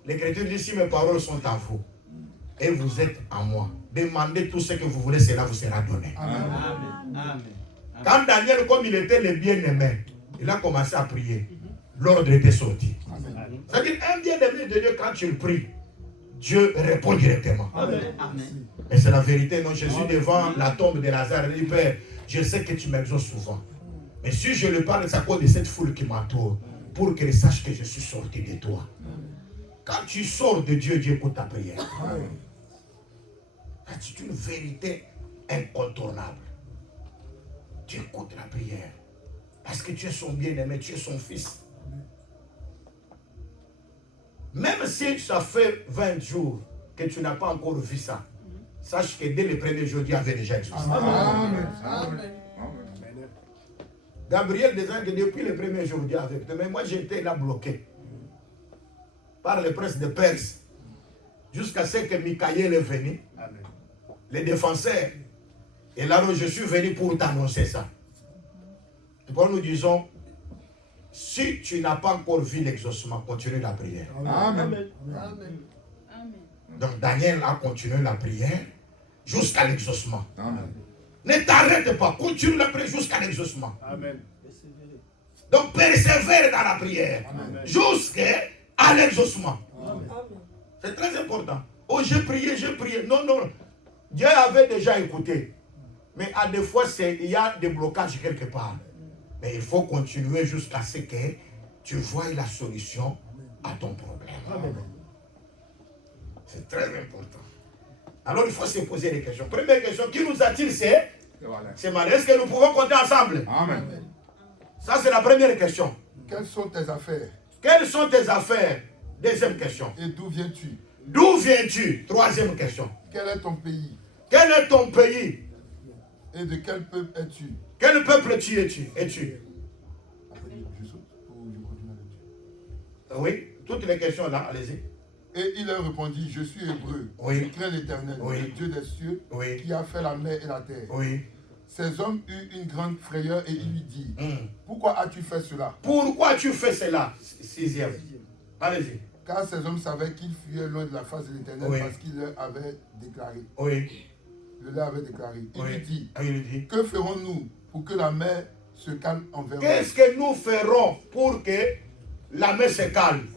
L'Écriture dit, si mes paroles sont en vous et vous êtes en moi, demandez tout ce que vous voulez, cela vous sera donné. Amen. Amen. Quand Daniel, comme il était le bien-aimé, il a commencé à prier. L'ordre était sorti. C'est-à-dire, un bien-aimé de Dieu, quand il prie, Dieu répond directement. Amen. Amen. Et c'est la vérité. Non, Jésus, devant la tombe de Lazare, il dit, Père, je sais que tu m'exauces souvent. Mais si je le parle, c'est à cause de cette foule qui m'entoure, pour qu'elle sache que je suis sorti de toi. Quand tu sors de Dieu, Dieu écoute ta prière. C'est une vérité incontournable. Dieu écoute la prière. Parce que tu es son bien-aimé, tu es son fils. Même si ça fait 20 jours que tu n'as pas encore vu ça, sache que dès le premier jour, Dieu avait déjà exaucé. Amen. Amen. Gabriel disait que depuis le premier jour, Dieu avec toi. Mais moi, j'étais là bloqué par le prince de Perse. Jusqu'à ce que Michael est venu, les défenseurs. Et là, je suis venu pour t'annoncer ça. Et quand nous disons, si tu n'as pas encore vu l'exaucement, continue la prière. Amen. Amen. Donc Daniel a continué la prière jusqu'à l'exaucement. Amen. Ne t'arrête pas, continue la prière jusqu'à l'exaucement. Amen. Donc persévère dans la prière jusqu'à l'exaucement. C'est très important. Oh, j'ai prié, j'ai prié. Non, non. Dieu avait déjà écouté. Mais à des fois, il y a des blocages quelque part. Mais il faut continuer jusqu'à ce que tu voies la solution à ton problème. C'est très important. Alors il faut se poser des questions. Première question, qui nous attire, c'est mal. Est-ce que nous pouvons compter ensemble? Amen. Ça, c'est la première question. Quelles sont tes affaires? Quelles sont tes affaires? Deuxième question. Et d'où viens-tu? D'où viens-tu? Troisième question. Quel est ton pays? Quel est ton pays? Et de quel peuple es-tu? Quel peuple es-tu? Je saute ou je continue avec Dieu? Oui, toutes les questions là, allez-y. Et il leur répondit, je suis hébreu, Oui. je crains l'Éternel, Oui. le Dieu des cieux, Oui. qui a fait la mer et la terre. Oui. Ces hommes eurent une grande frayeur et il lui dit, Hmm. pourquoi as-tu fait cela? Pourquoi tu fais cela? Sixième. Allez-y. Car ces hommes savaient qu'ils fuyaient loin de la face de l'Éternel Oui. parce qu'il leur avait déclaré. Oui. Il leur avait déclaré. Il lui dit, Ah, il lui dit. que ferons-nous pour que la mer se calme envers nous? Qu'est-ce que nous ferons pour que la mer se calme?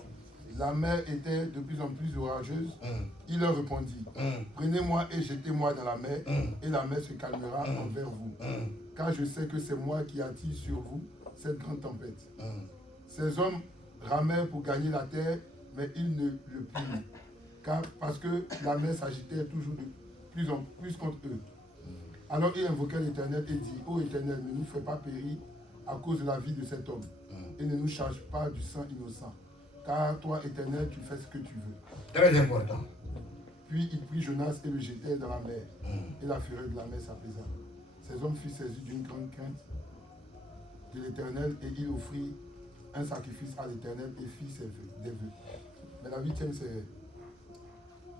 La mer était de plus en plus orageuse. Hmm. Il leur répondit, Hmm. prenez-moi et jetez-moi dans la mer, Mm. et la mer se calmera envers vous. Hmm. Car je sais que c'est moi qui attire sur vous cette grande tempête. Hmm. Ces hommes ramèrent pour gagner la terre, mais ils ne le purent. Car parce que la mer s'agitait toujours de plus en plus contre eux. Alors ils invoquèrent l'Éternel et dit, ô Éternel, ne nous fais pas périr à cause de la vie de cet homme, et ne nous charge pas du sang innocent. Car toi, Éternel, tu fais ce que tu veux. Très important. Puis il prit Jonas et le jetait dans la mer, et la fureur de la mer s'apaisa. Ces hommes furent saisis d'une grande crainte de l'Éternel, et il offrit un sacrifice à l'Éternel et fit des vœux. Mais la huitième, c'est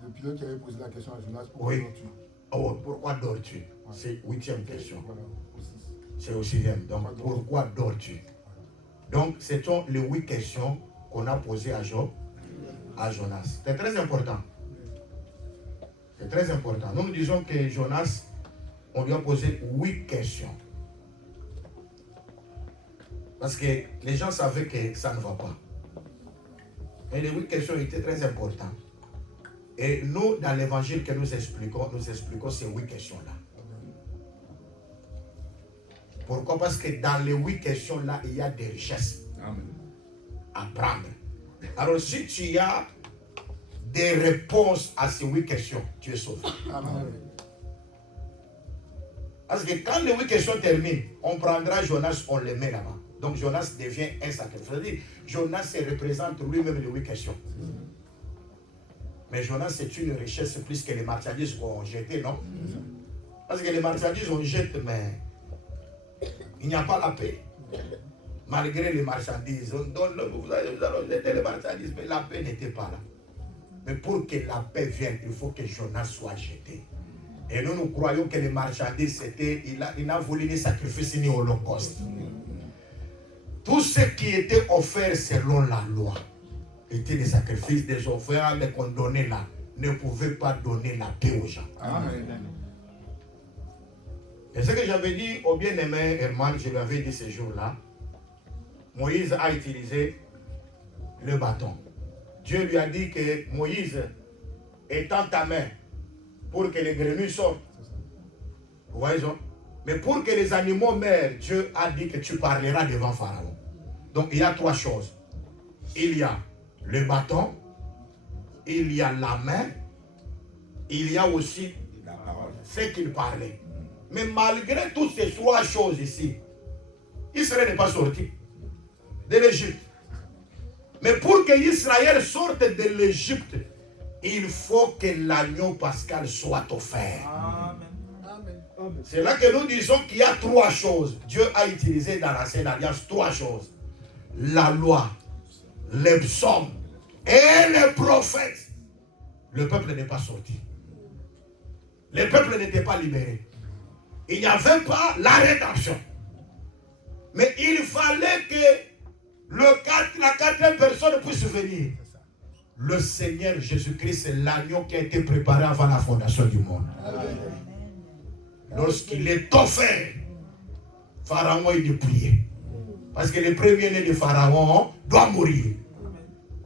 le pilote qui avait posé la question à Jonas, pourquoi Oui. dors-tu? Oh, pourquoi dors-tu? C'est huitième question. Voilà, au six. C'est au sixième. Donc, pourquoi dors-tu? Donc, ce sont les 8 questions qu'on a posées à Jonas. C'est très important. C'est très important. Nous disons que Jonas, on lui a posé 8 questions. Parce que les gens savaient que ça ne va pas. Et les 8 questions étaient très importantes. Et nous, dans l'évangile que nous expliquons ces 8 questions-là. Pourquoi? Parce que dans les 8 questions-là, il y a des richesses à prendre. Alors, si tu as des réponses à ces 8 questions, tu es sauvé. Amen. Parce que quand les 8 questions terminent, on prendra Jonas, on le met là-bas. Donc Jonas devient un sacrifice. C'est-à-dire, Jonas se représente lui-même les 8 questions. Mais Jonas, c'est une richesse plus que les marchandises qu'on jette, non? Parce que les marchandises, on jette, mais il n'y a pas la paix. Malgré les marchandises, on donne, vous allez jeter les marchandises, mais la paix n'était pas là. Mais pour que la paix vienne, il faut que Jonas soit jeté. Et nous, nous croyons que les marchandises, c'était, il n'a voulu ni sacrifice ni holocauste. Tout ce qui était offert selon la loi était des sacrifices, des offrandes qu'on donnait là, ne pouvaient pas donner la paix aux gens. Amen. Et ce que j'avais dit au bien-aimé Herman, je lui avais dit ce jour-là, Moïse a utilisé le bâton. Dieu lui a dit que Moïse, étend ta main pour que les grenouilles sortent. Vous voyez ça? Mais pour que les animaux meurent, Dieu a dit que tu parleras devant Pharaon. Donc il y a 3 choses. Il y a le bâton, il y a la main, il y a aussi ce qu'il parlait. Mais malgré toutes ces 3 choses ici, Israël n'est pas sorti de l'Égypte. Mais pour que Israël sorte de l'Égypte, il faut que l'agneau pascal soit offert. Amen. C'est là que nous disons qu'il y a trois choses. Dieu a utilisé dans l'ancienne alliance trois choses. La loi, les psaumes et les prophètes. Le peuple n'est pas sorti. Le peuple n'était pas libéré. Il n'y avait pas la rédemption. Mais il fallait que la quatrième personne puisse venir. Le Seigneur Jésus-Christ, c'est l'agneau qui a été préparé avant la fondation du monde. Lorsqu'il est offert, Pharaon est dépouillé. Parce que le premier-né de Pharaon doit mourir.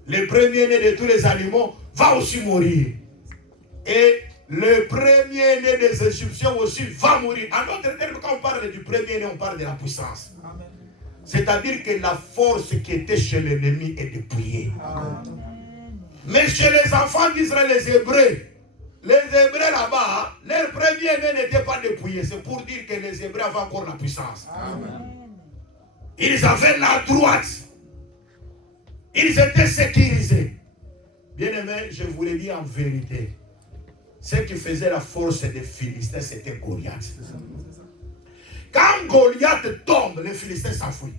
Le premier-né de tous les animaux va aussi mourir. Et le premier-né des Égyptiens aussi va mourir. En d'autres termes, quand on parle du premier-né, on parle de la puissance. C'est-à-dire que la force qui était chez l'ennemi est dépouillée. Mais chez les enfants d'Israël, les Hébreux là-bas, leur premier-né n'était pas dépouillé. C'est pour dire que les Hébreux avaient encore la puissance. Ils avaient la droite. Ils étaient sécurisés. Bien-aimés, je vous le dis en vérité. Ce qui faisait la force des Philistins, c'était Goliath. Quand Goliath tombe, les Philistins s'enfuient.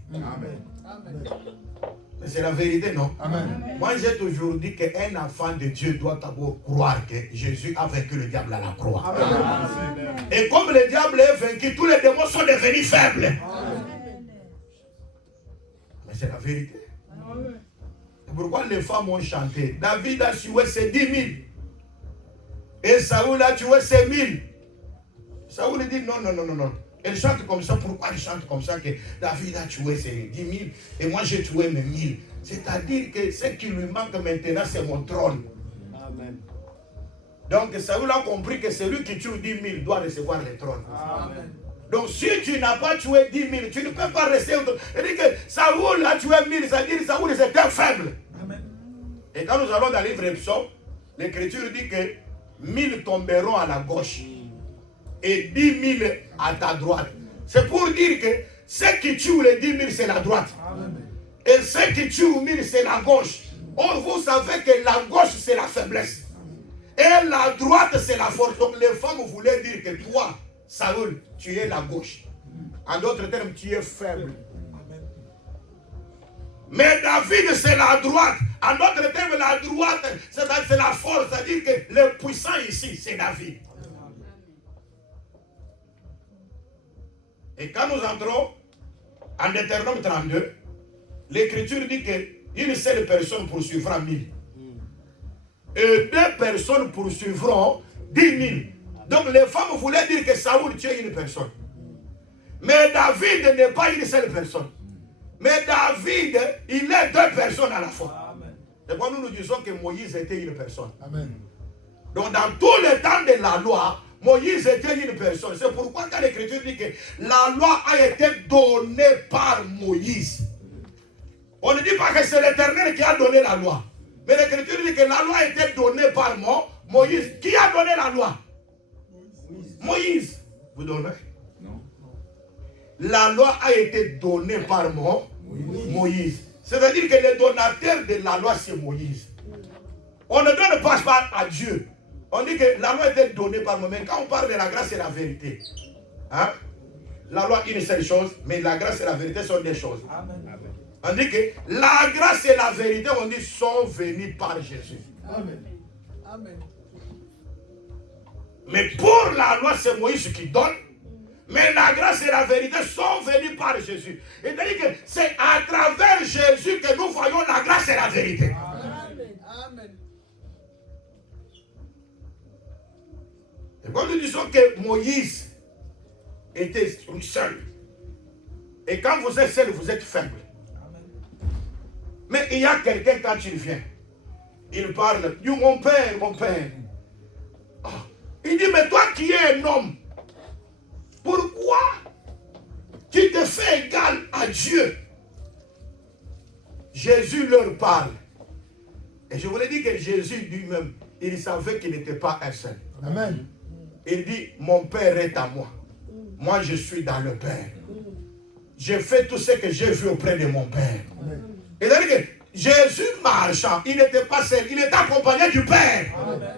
Mais c'est la vérité, non? Amen. Moi, j'ai toujours dit qu'un enfant de Dieu doit d'abord croire que Jésus a vaincu le diable à la croix. Amen. Et comme le diable est vaincu, tous les démons sont devenus faibles. Mais c'est la vérité. C'est pourquoi les femmes ont chanté. David a tué ses 10 000. Et Saoul a tué ses 1000. Saoul dit non. Elle chante comme ça. Pourquoi elle chante comme ça que David a tué ses 10 000 et moi j'ai tué mes 1000? C'est-à-dire que ce qui lui manque maintenant, c'est mon trône. Amen. Donc Saoul a compris que celui qui tue 10 000 doit recevoir le trône. Amen. Donc si tu n'as pas tué 10 000, tu ne peux pas rester au trône. C'est-à-dire que Saoul a tué 1000, c'est-à-dire que Saoul était faible. Amen. Et quand nous allons dans le livre de Psaume, l'Écriture dit que 1000 tomberont à la gauche et 10 000 à ta droite. C'est pour dire que ceux qui tuent les 10 000, c'est la droite. Amen. Et ceux qui tuent 1000, c'est la gauche. Or, vous savez que la gauche, c'est la faiblesse. Et la droite, c'est la force. Donc, les femmes voulaient dire que toi, Saoul, tu es la gauche. En d'autres termes, tu es faible. Mais David, c'est la droite. En d'autres termes, la droite, c'est la force. C'est-à-dire que le puissant ici, c'est David. Et quand nous entrons en Deutéronome 32, l'Écriture dit qu'une seule personne poursuivra 1000. Et 2 personnes poursuivront 10 000. Donc les femmes voulaient dire que Saoul tue une personne. Mais David n'est pas une seule personne. Mais David, il est 2 personnes à la fois. C'est pourquoi nous disons que Moïse était une personne. Amen. Donc dans tous les temps de la loi, Moïse était une personne. C'est pourquoi quand l'Écriture dit que la loi a été donnée par Moïse. On ne dit pas que c'est l'Éternel qui a donné la loi. Mais l'Écriture dit que la loi a été donnée par Moïse. Qui a donné la loi? Moïse. Vous donnez? Non. La loi a été donnée par Moïse. C'est-à-dire que le donateur de la loi, c'est Moïse. On ne donne pas à Dieu. On dit que la loi a été donnée par Moïse. Mais quand on parle de la grâce et la vérité, hein? La loi, une seule chose, mais la grâce et la vérité sont des choses. Amen. On dit que la grâce et la vérité, on dit, sont venues par Jésus. Amen. Amen. Mais pour la loi, c'est Moïse qui donne. Mais la grâce et la vérité sont venues par Jésus. C'est-à-dire que c'est à travers Jésus que nous voyons la grâce et la vérité. Amen. Amen. Et quand nous disons que Moïse était seul, et quand vous êtes seul, vous êtes faible. Mais il y a quelqu'un quand il vient, il parle, il dit mon père. Ah. Il dit, mais toi qui es un homme, pourquoi tu te fais égal à Dieu? Jésus leur parle. Et je voulais dire que Jésus lui-même, il savait qu'il n'était pas un seul. Amen. Il dit, mon Père est à moi. Moi, je suis dans le Père. J'ai fait tout ce que j'ai vu auprès de mon Père. Et c'est-à-dire que Jésus marchant, il n'était pas seul, il était accompagné du Père. Amen.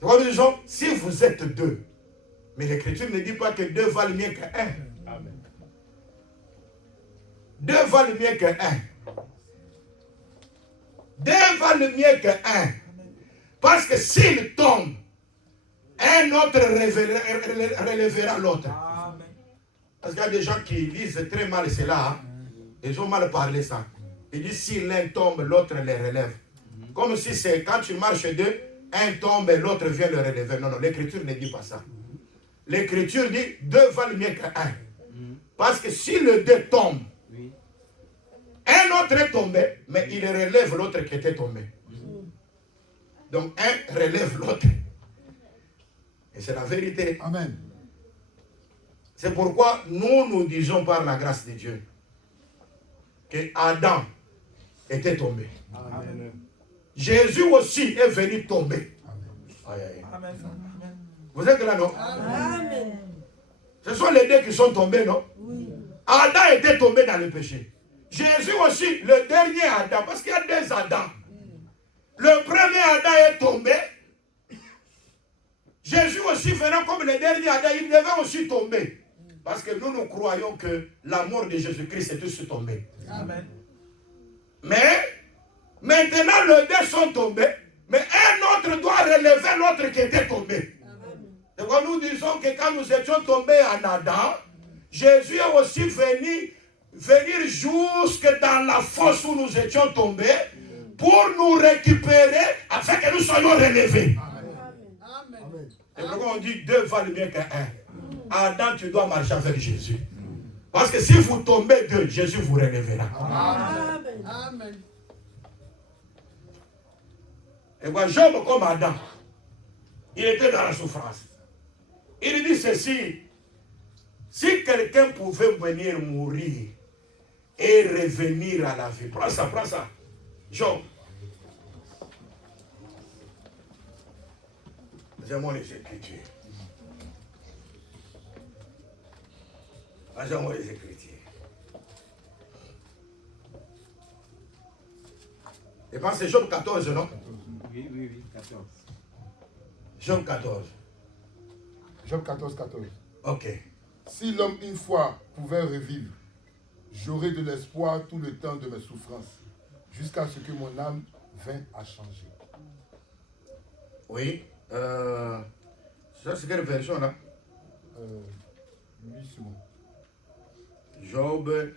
Donc nous disons, si vous êtes deux, mais l'Écriture ne dit pas que deux valent mieux qu'un. Amen. Deux valent mieux qu'un. Deux valent mieux qu'un. Parce que s'il tombe, un autre relèvera l'autre. Parce qu'il y a des gens qui lisent très mal cela. Hein. Ils ont mal parlé ça. Ils disent si l'un tombe, l'autre les relève. Comme si c'est quand tu marches deux, un tombe et l'autre vient le relever. Non, non, l'Écriture ne dit pas ça. L'Écriture dit deux valent mieux qu'un. Parce que si le deux tombe, un autre est tombé, mais il relève l'autre qui était tombé. Donc un relève l'autre. Et c'est la vérité. Amen. C'est pourquoi nous disons par la grâce de Dieu que Adam était tombé. Amen. Jésus aussi est venu tomber. Aïe, aïe. Amen. Vous êtes là, non? Amen. Ce sont les deux qui sont tombés, non? Oui. Adam était tombé dans le péché. Jésus aussi, le dernier Adam, parce qu'il y a deux Adams. Le premier Adam est tombé. Jésus aussi venant comme le dernier Adam, il devait aussi tomber. Parce que nous croyons que la mort de Jésus-Christ est aussi tombée. Amen. Mais maintenant, les deux sont tombés, mais un autre doit relever l'autre qui était tombé. Donc nous disons que quand nous étions tombés en Adam, Jésus est aussi venu venir jusque dans la fosse où nous étions tombés pour nous récupérer afin que nous soyons relevés. Amen. Et pourquoi on dit deux valent mieux qu'un. Adam, tu dois marcher avec Jésus. Parce que si vous tombez deux, Jésus vous relèvera. Amen. Amen. Et moi, Job comme Adam, il était dans la souffrance. Il dit ceci, si quelqu'un pouvait venir mourir et revenir à la vie, prends ça, Job. Lisez-moi les Écritures. Lisez-moi les Écritures. Je pense que c'est Job 14, non? Oui, 14. Job 14. Job 14, 14. Ok. Si l'homme une fois pouvait revivre, j'aurais de l'espoir tout le temps de mes souffrances, jusqu'à ce que mon âme vint à changer. Oui. Ça, c'est quelle version là? 8 secondes. Job.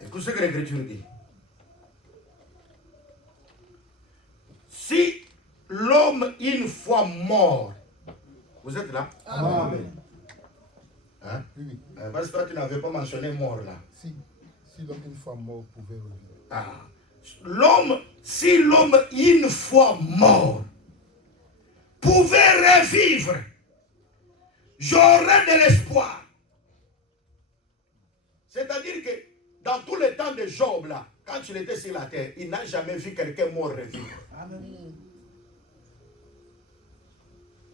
Écoute ce que l'Écriture dit. Si l'homme une fois mort, vous êtes là? Amen. Hein? Oui. Parce que toi, tu n'avais pas mentionné mort là. Si l'homme une fois mort pouvait revivre. Ah. Si l'homme une fois mort pouvait revivre, j'aurais de l'espoir. C'est-à-dire que dans tout le temps de Job là, quand il était sur la terre, il n'a jamais vu quelqu'un mort revivre. Amen.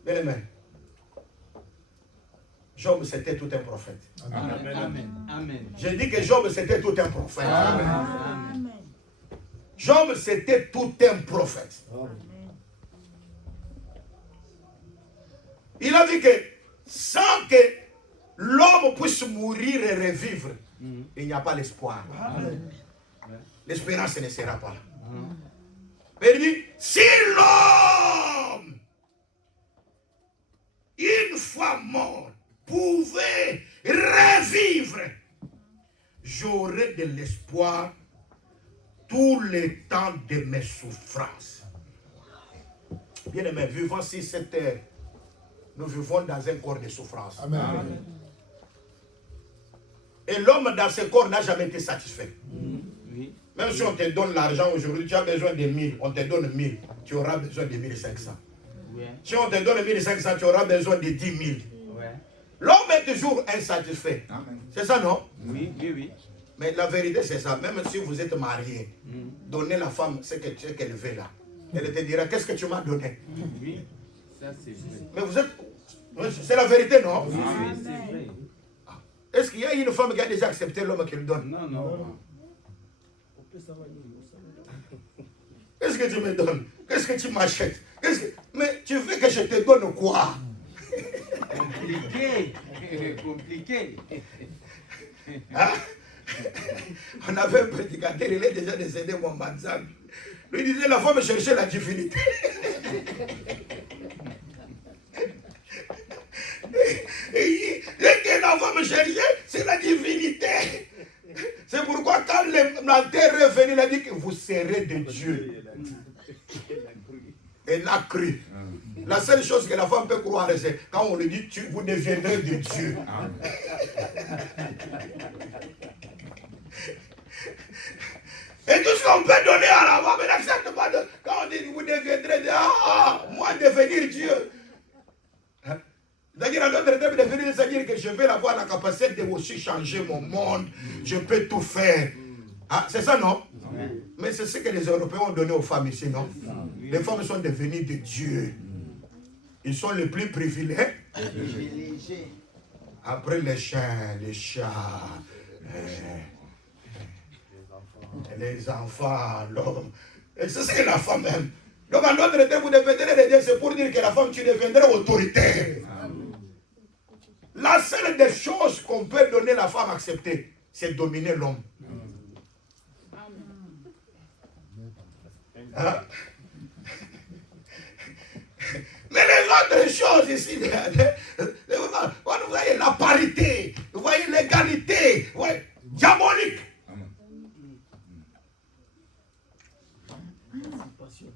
Bien aimé. Job c'était tout un prophète. Amen. Je dis que Job c'était tout un prophète. Amen. Job c'était tout un prophète. Il a vu que sans que l'homme puisse mourir et revivre, il n'y a pas l'espoir. L'espérance ne sera pas là. Il dit, si l'homme, une fois mort, pouvait revivre, j'aurais de l'espoir tout le temps de mes souffrances. Bien aimé, vivons sur cette terre. Nous vivons dans un corps de souffrance. Amen. Et l'homme dans ce corps n'a jamais été satisfait. Oui. Même si on te donne l'argent aujourd'hui, tu as besoin de 1000, on te donne 1000, tu auras besoin de 1500. Ouais. Si on te donne 1500, tu auras besoin de 10 000. Ouais. L'homme est toujours insatisfait. C'est ça, non? Oui. Mais la vérité, c'est ça. Même si vous êtes marié, donnez la femme ce qu'elle veut là. Elle te dira, qu'est-ce que tu m'as donné? Oui. Ça, c'est vrai. Mais vous êtes... C'est la vérité, non? Oui, c'est vrai. Est-ce qu'il y a une femme qui a déjà accepté l'homme qu'elle donne? Non. Qu'est-ce que tu me donnes? Qu'est-ce que tu m'achètes? Mais tu veux que je te donne quoi? Compliqué. Compliqué. Hein? On avait un prédicateur, il est déjà décédé, mon Manzan. Lui disait, la femme cherchait la divinité. Et dès que la femme cherchait, c'est la divinité. C'est pourquoi quand la terre est venue, il a dit que vous serez de Dieu. Elle a cru. La seule chose que la femme peut croire, c'est quand on lui dit, vous deviendrez de Dieu. Et tout ce qu'on peut donner à la femme, elle n'accepte pas. Quand on dit, vous deviendrez de moi devenir Dieu. C'est-à-dire, à notre terme, devenir, c'est-à-dire que je vais avoir la capacité de aussi changer mon monde. Je peux tout faire. Ah, c'est ça, non? Mais c'est ce que les Européens ont donné aux femmes ici, non? Les femmes sont devenues de Dieu. Ils sont les plus privilégiés. Après les chiens, les chats, les enfants, l'homme. Et c'est ce que la femme aime. Donc, en d'autres termes, vous deviendrez de Dieu, c'est pour dire que la femme, tu deviendrais autoritaire. La seule des choses qu'on peut donner à la femme accepter, c'est dominer l'homme. Hein? Mais les autres choses ici, vous voyez la parité, vous voyez l'égalité, vous voyez, diabolique.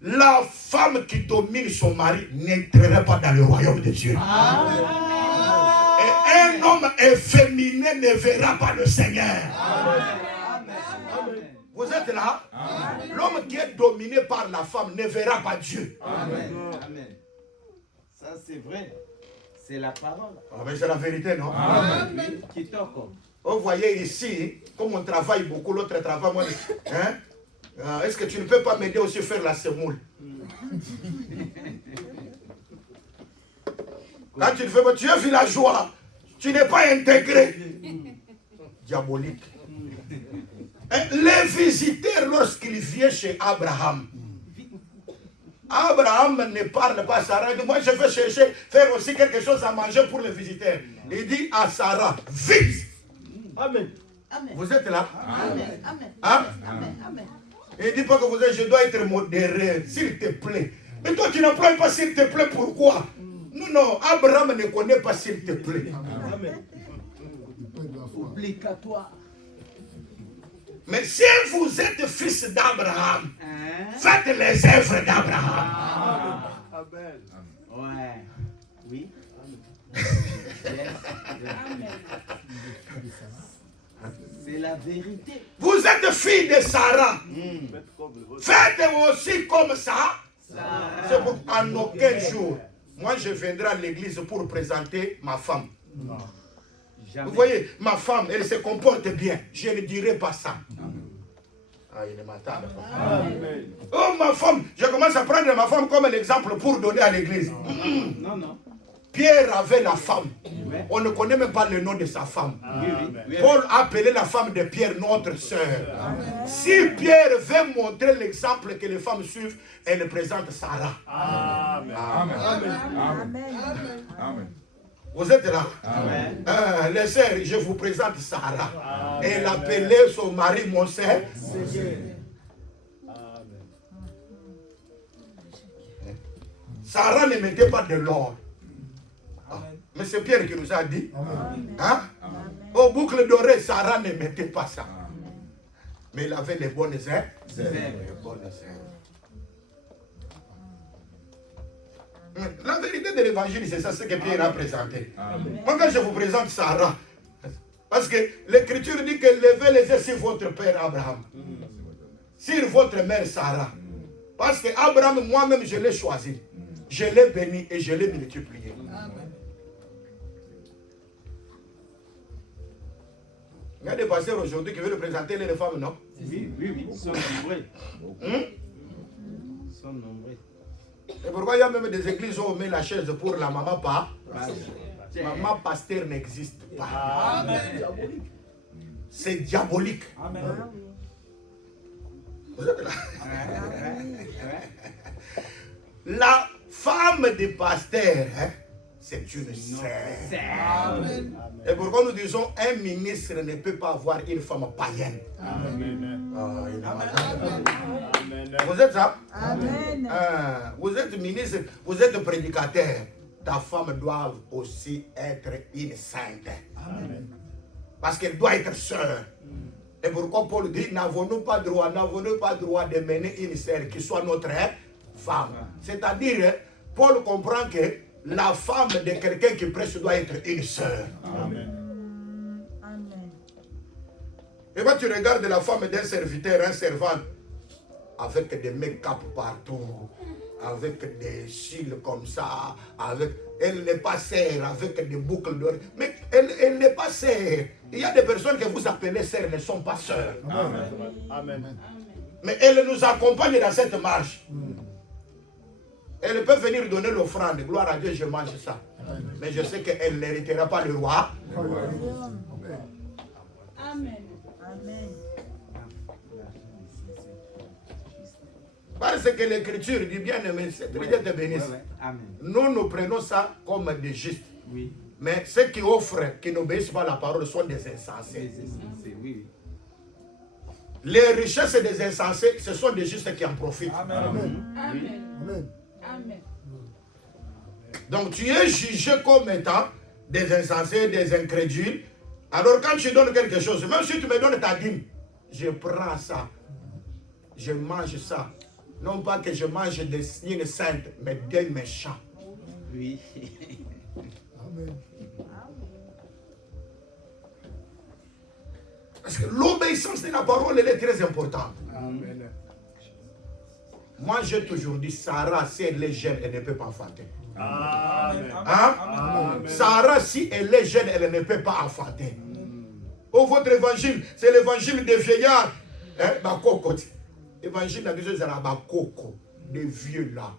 La femme qui domine son mari n'entrera pas dans le royaume de Dieu. Et un homme efféminé ne verra pas le Seigneur. Vous êtes là? L'homme qui est dominé par la femme ne verra pas Dieu. Amen. Amen. Ça, c'est vrai. C'est la parole. Ah, mais c'est la vérité, non? Amen. Qui toque. Vous voyez ici, comme on travaille beaucoup, l'autre travaille, moi, hein? Est-ce que tu ne peux pas m'aider aussi à faire la semoule? Quand tu le fais, tu es villageois, tu n'es pas intégré. Diabolique. Les visiteurs, lorsqu'ils viennent chez Abraham, Abraham ne parle pas à Sarah. Il dit, moi je vais chercher, faire aussi quelque chose à manger pour les visiteurs. Il dit à Sarah, vite. Amen. Vous êtes là? Amen. Amen. Hein? Amen. Amen. Il ne dit pas que vous êtes, je dois être modéré, s'il te plaît. Mais toi, tu n'emploies pas s'il te plaît, pourquoi? Non, Abraham ne connaît pas s'il te plaît. Amen. Obligatoire. Mais si vous êtes fils d'Abraham, faites les œuvres d'Abraham. Amen. Ouais. Oui. C'est la vérité. Vous êtes fille de Sarah. Faites aussi comme ça. C'est pour en aucun jour. Moi, je viendrai à l'église pour présenter ma femme. Jamais. Vous voyez, ma femme, elle se comporte bien. Je ne dirai pas ça. Ah, il ne m'attend pas. Amen. Oh, ma femme, je commence à prendre ma femme comme l'exemple pour donner à l'église. Non, non. Pierre avait la femme. On ne connaît même pas le nom de sa femme. Oui. Paul appelait la femme de Pierre notre sœur. Si Pierre veut montrer l'exemple que les femmes suivent, elle présente Sarah. Amen. Amen. Vous êtes là? Amen. Les sœurs, je vous présente Sarah. Elle appelait son mari mon sœur. Sarah ne mettait pas de l'or. Mais c'est Pierre qui nous a dit. Hein? Au boucle doré, Sarah ne mettait pas ça. Mais il avait les bonnes herbes. La vérité de l'évangile, c'est ça ce que Pierre a présenté. Moi, quand je vous présente Sarah, parce que l'écriture dit que levez les yeux sur votre père Abraham, sur votre mère Sarah. Parce que Abraham, moi-même, je l'ai choisi. Je l'ai béni et je l'ai multiplié. Il y a des pasteurs aujourd'hui qui veulent présenter les femmes, non? Oui. Ils sont nombreux. Ils sont nombreux. Et pourquoi il y a même des églises où on met la chaise pour la maman pas? Maman pasteur n'existe pas. C'est diabolique. Vous êtes là? La femme du pasteur, hein, c'est une sœur. Amen. Et pourquoi nous disons un ministre ne peut pas avoir une femme païenne? Amen. Ah, il a mal. Amen. Vous êtes ça? Amen. Vous êtes ministre, vous êtes prédicateur. Ta femme doit aussi être une sainte. Parce qu'elle doit être sœur. Et pourquoi Paul dit, n'avons-nous pas droit de mener une sœur qui soit notre femme. C'est-à-dire, Paul comprend que la femme de quelqu'un qui prêche doit être une sœur. Amen. Amen. Et quand tu regardes la femme d'un serviteur, un servant, avec des make-up partout, avec des cils comme ça, elle n'est pas sœur, avec des boucles d'or. Mais elle n'est pas sœur. Il y a des personnes que vous appelez sœurs ne sont pas sœurs. Amen. Mais elle nous accompagne dans cette marche. Elle peut venir donner l'offrande. Gloire à Dieu, je mange ça. Mais je sais qu'elle n'héritera pas le roi. Amen. Amen. Parce que l'écriture dit bien aimé, c'est Dieu te bénisse. Amen. Nous prenons ça comme des justes. Oui. Mais ceux qui offrent, qui n'obéissent pas à la parole, sont des insensés. Oui, oui. Les richesses des insensés, ce sont des justes qui en profitent. Amen. Amen. Amen. Donc tu es jugé comme étant des insensés, des incrédules. Alors quand tu donnes quelque chose, même si tu me donnes ta dîme, je prends ça. Je mange ça. Non pas que je mange une sainte, mais des méchants. Oui. Parce que l'obéissance de la parole, elle est très importante. Amen. Moi, j'ai toujours dit, Sarah, si elle est jeune, elle ne peut pas enfanter. Amen. Hein? Amen. Sarah, si elle est jeune, elle ne peut pas enfanter. Oh, votre évangile, c'est l'évangile des vieillards. Hein? Bakoko. Évangile, la Bible, c'est la bakoko, des vieux là.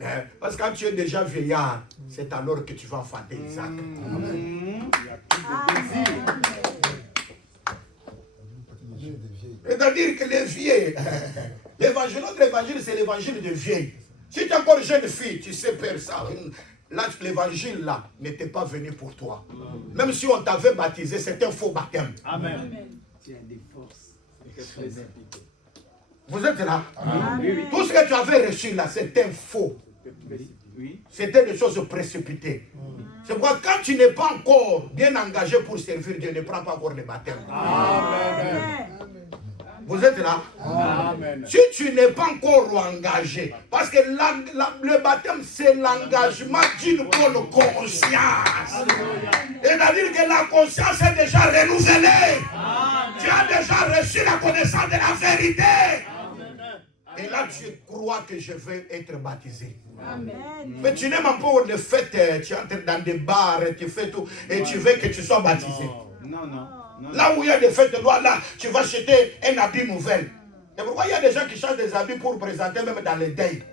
Hein? Parce que quand tu es déjà vieillard, c'est alors que tu vas enfanter Isaac. C'est-à-dire que les vieilles, notre évangile, c'est l'évangile des vieilles. Si tu es encore jeune fille, tu sais faire ça. Là, l'évangile là n'était pas venu pour toi. Même si on t'avait baptisé, c'était un faux baptême. Amen. Tu as des forces. Vous êtes là? Amen. Tout ce que tu avais reçu là, c'était faux. Oui. C'était des choses précipitées. C'est pourquoi quand tu n'es pas encore bien engagé pour servir Dieu, ne prends pas encore le baptême. Amen. Vous êtes là? Amen. Si tu n'es pas encore engagé, parce que le baptême, c'est l'engagement d'une bonne conscience. C'est-à-dire que la conscience est déjà renouvelée. Tu as déjà reçu la connaissance de la vérité. Et là, tu crois que je vais être baptisé. Amen. Mais tu n'aimes pas le fait, tu entres dans des bars, tu fais tout, et tu veux que tu sois baptisé. Non, non. Non. Là où il y a des fêtes de loi, là, tu vas acheter un habit nouvel. Et pourquoi il y a des gens qui changent des habits pour présenter même dans les deuils?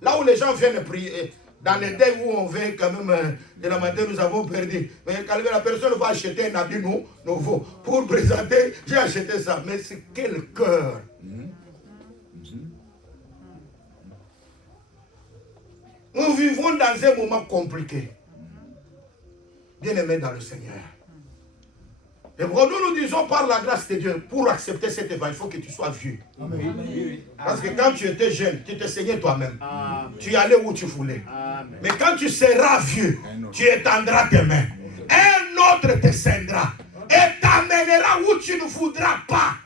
Là où les gens viennent prier, dans les deuils où on vient quand même, de la matin nous avons perdu. Mais quand la personne va acheter un habit nouveau pour présenter, j'ai acheté ça. Mais c'est quel cœur! Nous vivons dans un moment compliqué. Bien-aimés dans le Seigneur. Et nous nous disons par la grâce de Dieu, pour accepter cet évangile, il faut que tu sois vieux. Oui, oui. Parce que quand tu étais jeune, tu te saignais toi-même. Amen. Tu allais où tu voulais. Amen. Mais quand tu seras vieux, tu étendras tes mains. Un autre te scindra et t'amènera où tu ne voudras pas.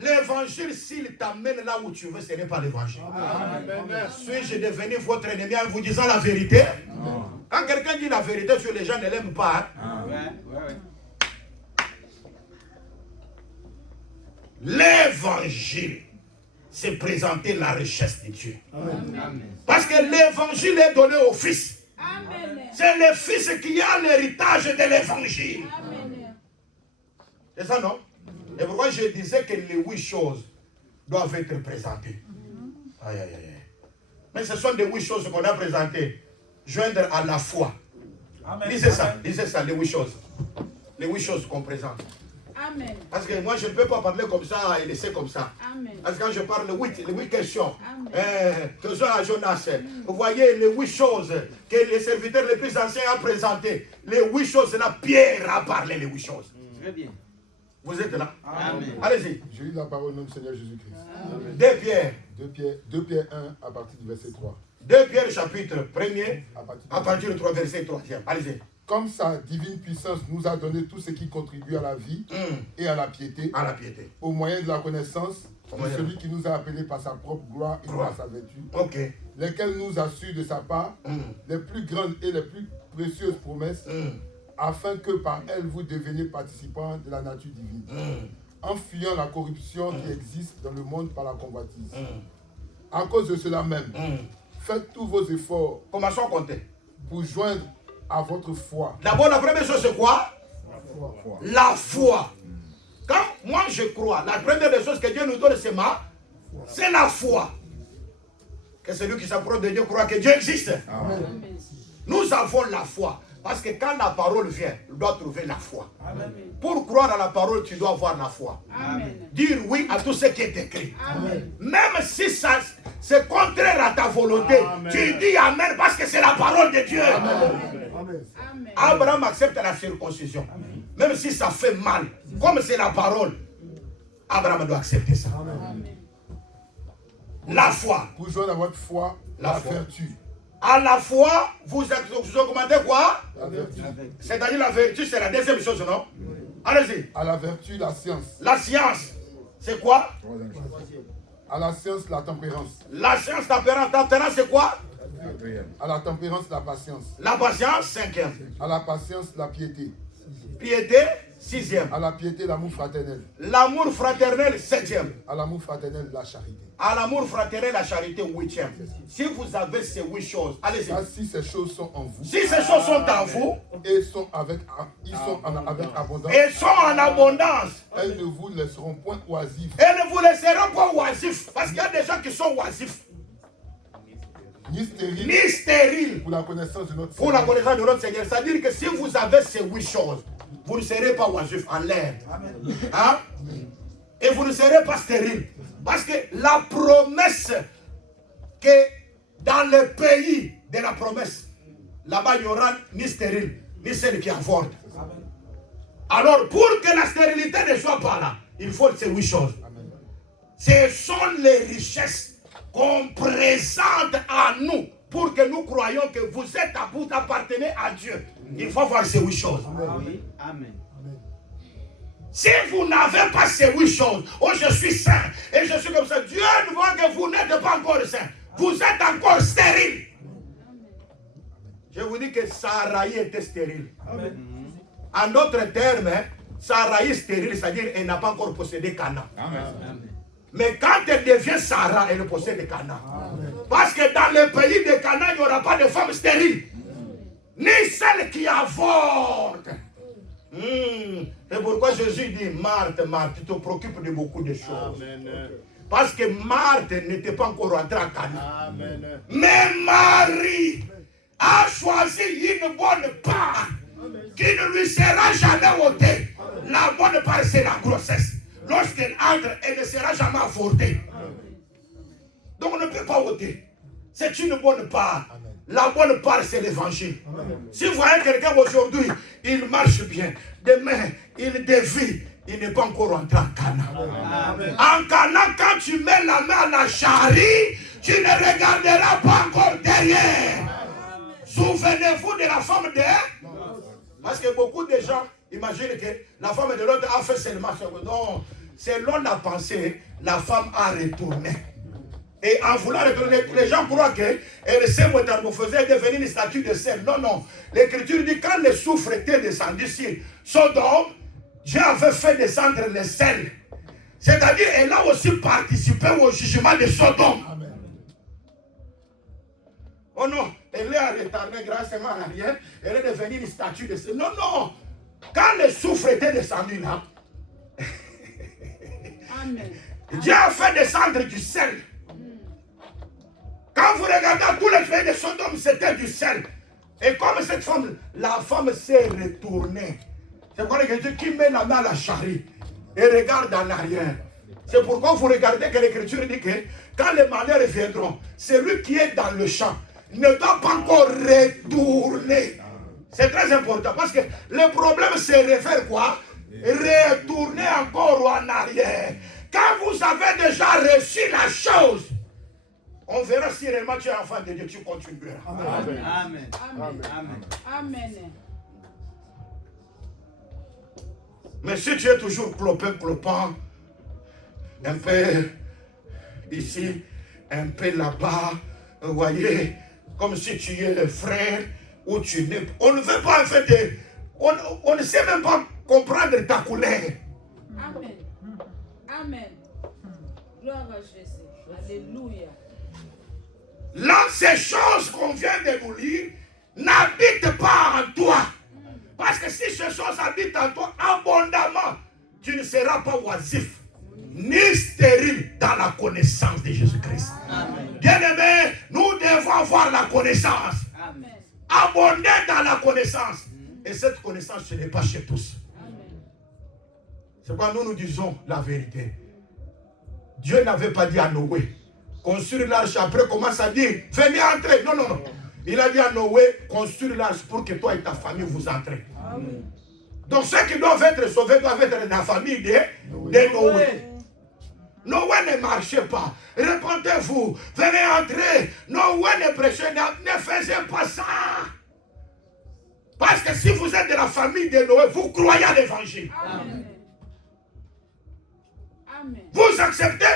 L'évangile, s'il t'amène là où tu veux, ce n'est pas l'évangile. Amen. Suis-je devenu votre ennemi en vous disant la vérité? Quand quelqu'un dit la vérité sur les gens, ne l'aiment pas. Hein? Ouais. L'évangile, c'est présenter la richesse de Dieu. Amen. Parce que l'évangile est donné au Fils. Amen. C'est le Fils qui a l'héritage de l'évangile. Amen. C'est ça, non? Et pourquoi je disais que les 8 choses doivent être présentées. Aïe, aïe, aïe. Mais ce sont des 8 choses qu'on a présentées. Joindre à la foi. Lisez ça, les 8 choses. Les 8 choses qu'on présente. Amen. Parce que moi, je ne peux pas parler comme ça et laisser comme ça. Amen. Parce que quand je parle de les 8 questions, Amen. que soit à Jonas, vous voyez les 8 choses que les serviteurs les plus anciens ont présentées. Les 8 choses, là, Pierre a parlé les 8 choses. Très bien. Vous êtes là? Amen. Allez-y. Je lis la parole du Seigneur Jésus-Christ. 2 Pierre. 2 Pierre 1 à partir du verset 3. 2 Pierre chapitre 1er, À à partir du 3 verset 3e. Allez-y. Comme sa divine puissance nous a donné tout ce qui contribue à la vie et à la piété, À la piété. au moyen de la connaissance Au de moyen. celui qui nous a appelés par sa propre gloire et par sa vertu, Ok. lesquels nous assurent de sa part les plus grandes et les plus précieuses promesses, afin que par elles vous deveniez participants de la nature divine, en fuyant la corruption qui existe dans le monde par la convoitise. À cause de cela même, faites tous vos efforts Commençons à compter. pour joindre à votre foi. D'abord, la première chose, c'est quoi? La foi. Quand moi je crois, la première des choses que Dieu nous donne, c'est la foi. Que celui qui s'approche de Dieu croit que Dieu existe. Amen. Nous avons la foi. Parce que quand la parole vient, on doit trouver la foi. Amen. Pour croire à la parole, tu dois avoir la foi. Amen. Dire oui à tout ce qui est écrit. Amen. Même si ça c'est contraire à ta volonté, Amen. tu dis Amen parce que c'est la parole de Dieu. Amen. Abraham accepte la circoncision. Même si ça fait mal, comme c'est la parole, Abraham doit accepter ça. Amen. La foi. Pour joindre à votre foi La la foi. vertu. À la foi, vous augmentez quoi? La vertu. C'est-à-dire la vertu, c'est la deuxième chose, non? Allez-y. À la vertu, la science. La science, c'est quoi? À la science, la tempérance. La science, tempérance, c'est quoi? À la tempérance, la patience. La patience, cinquième. À la patience, la piété. Piété, sixième. À la piété, l'amour fraternel. L'amour fraternel, septième. À l'amour fraternel, la charité. À l'amour fraternel, la charité, huitième. Si vous avez ces 8 choses, allez-y. Ça, si ces choses sont en vous Si ces choses sont en vous et sont avec abondance, et sont en abondance, elles ne vous laisseront point oisifs, elles ne vous laisseront pas oisifs. Parce qu'il y a des gens qui sont oisifs, ni stériles ni stériles pour la connaissance de notre pour la Seigneur. connaissance de notre Seigneur. C'est-à-dire que si vous avez ces 8 choses, vous ne serez pas oisifs en l'air. Hein? Et vous ne serez pas stériles. Parce que la promesse que dans le pays de la promesse, là-bas il n'y aura ni stérile, ni celle qui avorte. Alors pour que la stérilité ne soit pas là, il faut ces 8 choses. Ce sont les richesses qu'on présente à nous pour que nous croyions que vous êtes à vous appartenez à Dieu. Il faut voir ces 8 choses. Amen. Si vous n'avez pas ces 8 choses, oh je suis saint et je suis comme ça, Dieu ne voit que vous n'êtes pas encore saint. Vous êtes encore stérile. Je vous dis que Sarai était stérile. En d'autres termes, Sarai stérile, c'est-à-dire qu'elle n'a pas encore possédé Canaan. Mais quand elle devient Sarah, elle possède Canaan. Parce que dans le pays de Canaan, il n'y aura pas de femme stérile. Ni celle qui avorte. C'est pourquoi Jésus dit, Marthe, Marthe, tu te préoccupes de beaucoup de choses. Amen. Parce que Marthe n'était pas encore rentrée à Canaan. Amen. Mais Marie a choisi une bonne part qui ne lui sera jamais ôtée. La bonne part, c'est la grossesse. Lorsqu'elle entre, elle ne sera jamais avortée. Donc on ne peut pas ôter. C'est une bonne part. La bonne part, c'est l'évangile. Si vous voyez quelqu'un aujourd'hui, il marche bien. Demain, il dévie. Il n'est pas encore rentré en Canaan. En Canaan, quand tu mets la main à la charrie, tu ne regarderas pas encore derrière. Souvenez-vous de la femme de... Parce que beaucoup de gens imaginent que la femme de l'autre a fait seulement ça. Non, selon la pensée, la femme a retourné. Et en voulant retourner, les gens croient qu'elle s'est métamorphosée et devenue une statue de sel. Non, non. L'Écriture dit quand le soufre était descendu sur Sodome, Dieu avait fait descendre le sel. C'est-à-dire qu'elle a aussi participé au jugement de Sodome. Amen. Oh non, elle est retardée grâce à rien. Elle est devenue une statue de sel. Non, non. Quand le soufre était descendu là, Amen. Dieu a fait descendre du sel. Quand vous regardez tous les pays de Sodome, c'était du sel. Et comme cette femme, la femme s'est retournée. C'est quoi l'Écriture qui met la main à la charrie. et regarde en arrière. C'est pourquoi vous regardez que l'Écriture dit que quand les malheurs viendront, celui qui est dans le champ ne doit pas encore retourner. C'est très important parce que le problème se réfère quoi? Retourner encore en arrière. Quand vous avez déjà reçu la chose, on verra si réellement tu es enfant de Dieu, tu continueras. Amen. Amen. Amen. Amen. Mais si tu es toujours clopin, un peu ici, un peu là-bas, vous voyez, comme si tu es le frère ou tu n'es. On ne veut pas en fait, on ne sait même pas comprendre ta couleur. Amen. Amen. Gloire à Jésus. Alléluia. Là, ces choses qu'on vient de nous lire n'habitent pas en toi. Parce que si ces choses habitent en toi abondamment, tu ne seras pas oisif, ni stérile dans la connaissance de Jésus-Christ. Bien-aimés, nous devons avoir la connaissance. Amen. Abonder dans la connaissance. Et cette connaissance, ce n'est pas chez tous. C'est pourquoi nous disons la vérité. Dieu n'avait pas dit à Noé, construire l'arche, après commence à dire, venez entrer. Non, non, non. Il a dit à Noé, construire l'arche pour que toi et ta famille vous entrez. Donc ceux qui doivent être sauvés doivent être dans la famille de Noé. Noé ne marchait pas. Répondez-vous, venez entrer. Noé ne prêchait, ne faisait pas ça. Parce que si vous êtes de la famille de Noé, vous croyez à l'évangile. Amen. Amen. Vous acceptez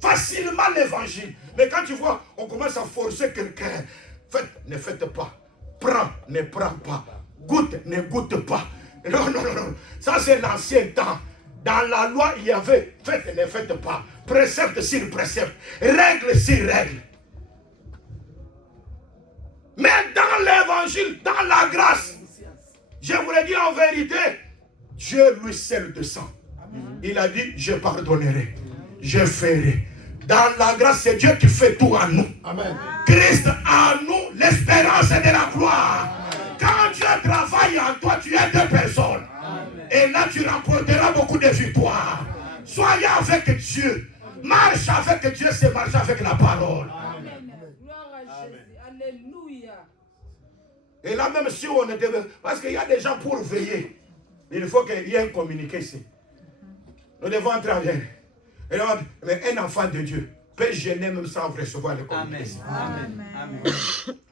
facilement l'évangile. Mais quand tu vois, on commence à forcer quelqu'un. Faites, ne faites pas. Prends, ne prends pas. Goûte, ne goûte pas. Non, non, non, non. Ça, c'est l'ancien temps. Dans la loi, il y avait faites, ne faites pas. Précepte sur précepte. Règle sur règle. Mais dans l'évangile, dans la grâce, je vous le dis en vérité, Dieu lui seul de sang. Il a dit, je pardonnerai, je ferai. Dans la grâce, c'est Dieu qui fait tout en nous. Amen. Christ en nous, l'espérance de la gloire. Quand Dieu travaille en toi, tu es deux personnes. Et là, tu remporteras beaucoup de victoires. Soyez avec Dieu. Marche avec Dieu, c'est marcher avec la parole. Amen. Gloire à Jésus. Alléluia. Et là, même si on était... Parce qu'il y a des gens pour veiller. Il faut qu'il y ait un communiqué ici. Nous devons entrer en bien. Et là, mais un enfant de Dieu peut gêner même sans recevoir le communiqué. Amen. Amen.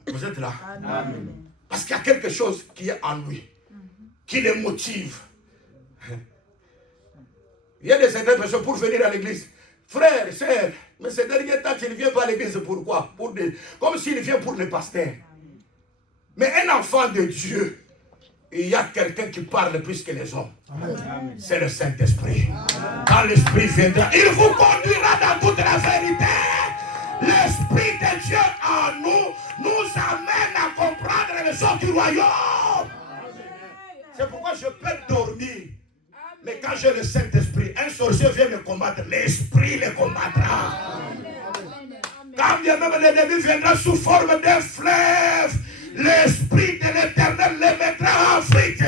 Vous êtes là? Amen. Parce qu'il y a quelque chose qui est en lui, qui le motive. Il y a des certaines personnes pour venir à l'église. Frère, sœur, mais ces derniers temps, tu ne viens pas à l'église, pourquoi? Comme s'il vient pour le pasteur. Mais un enfant de Dieu, il y a quelqu'un qui parle plus que les hommes. C'est le Saint-Esprit. Quand l'Esprit viendra, il vous conduira dans toute la vérité. L'Esprit de Dieu en nous amène à comprendre les choses du royaume. C'est pourquoi je peux dormir. Mais quand j'ai le Saint-Esprit, un sorcier vient me combattre, l'Esprit le combattra. Quand bien même l'ennemi viendra sous forme d'un fleuve, l'Esprit de l'Éternel le mettra en fuite.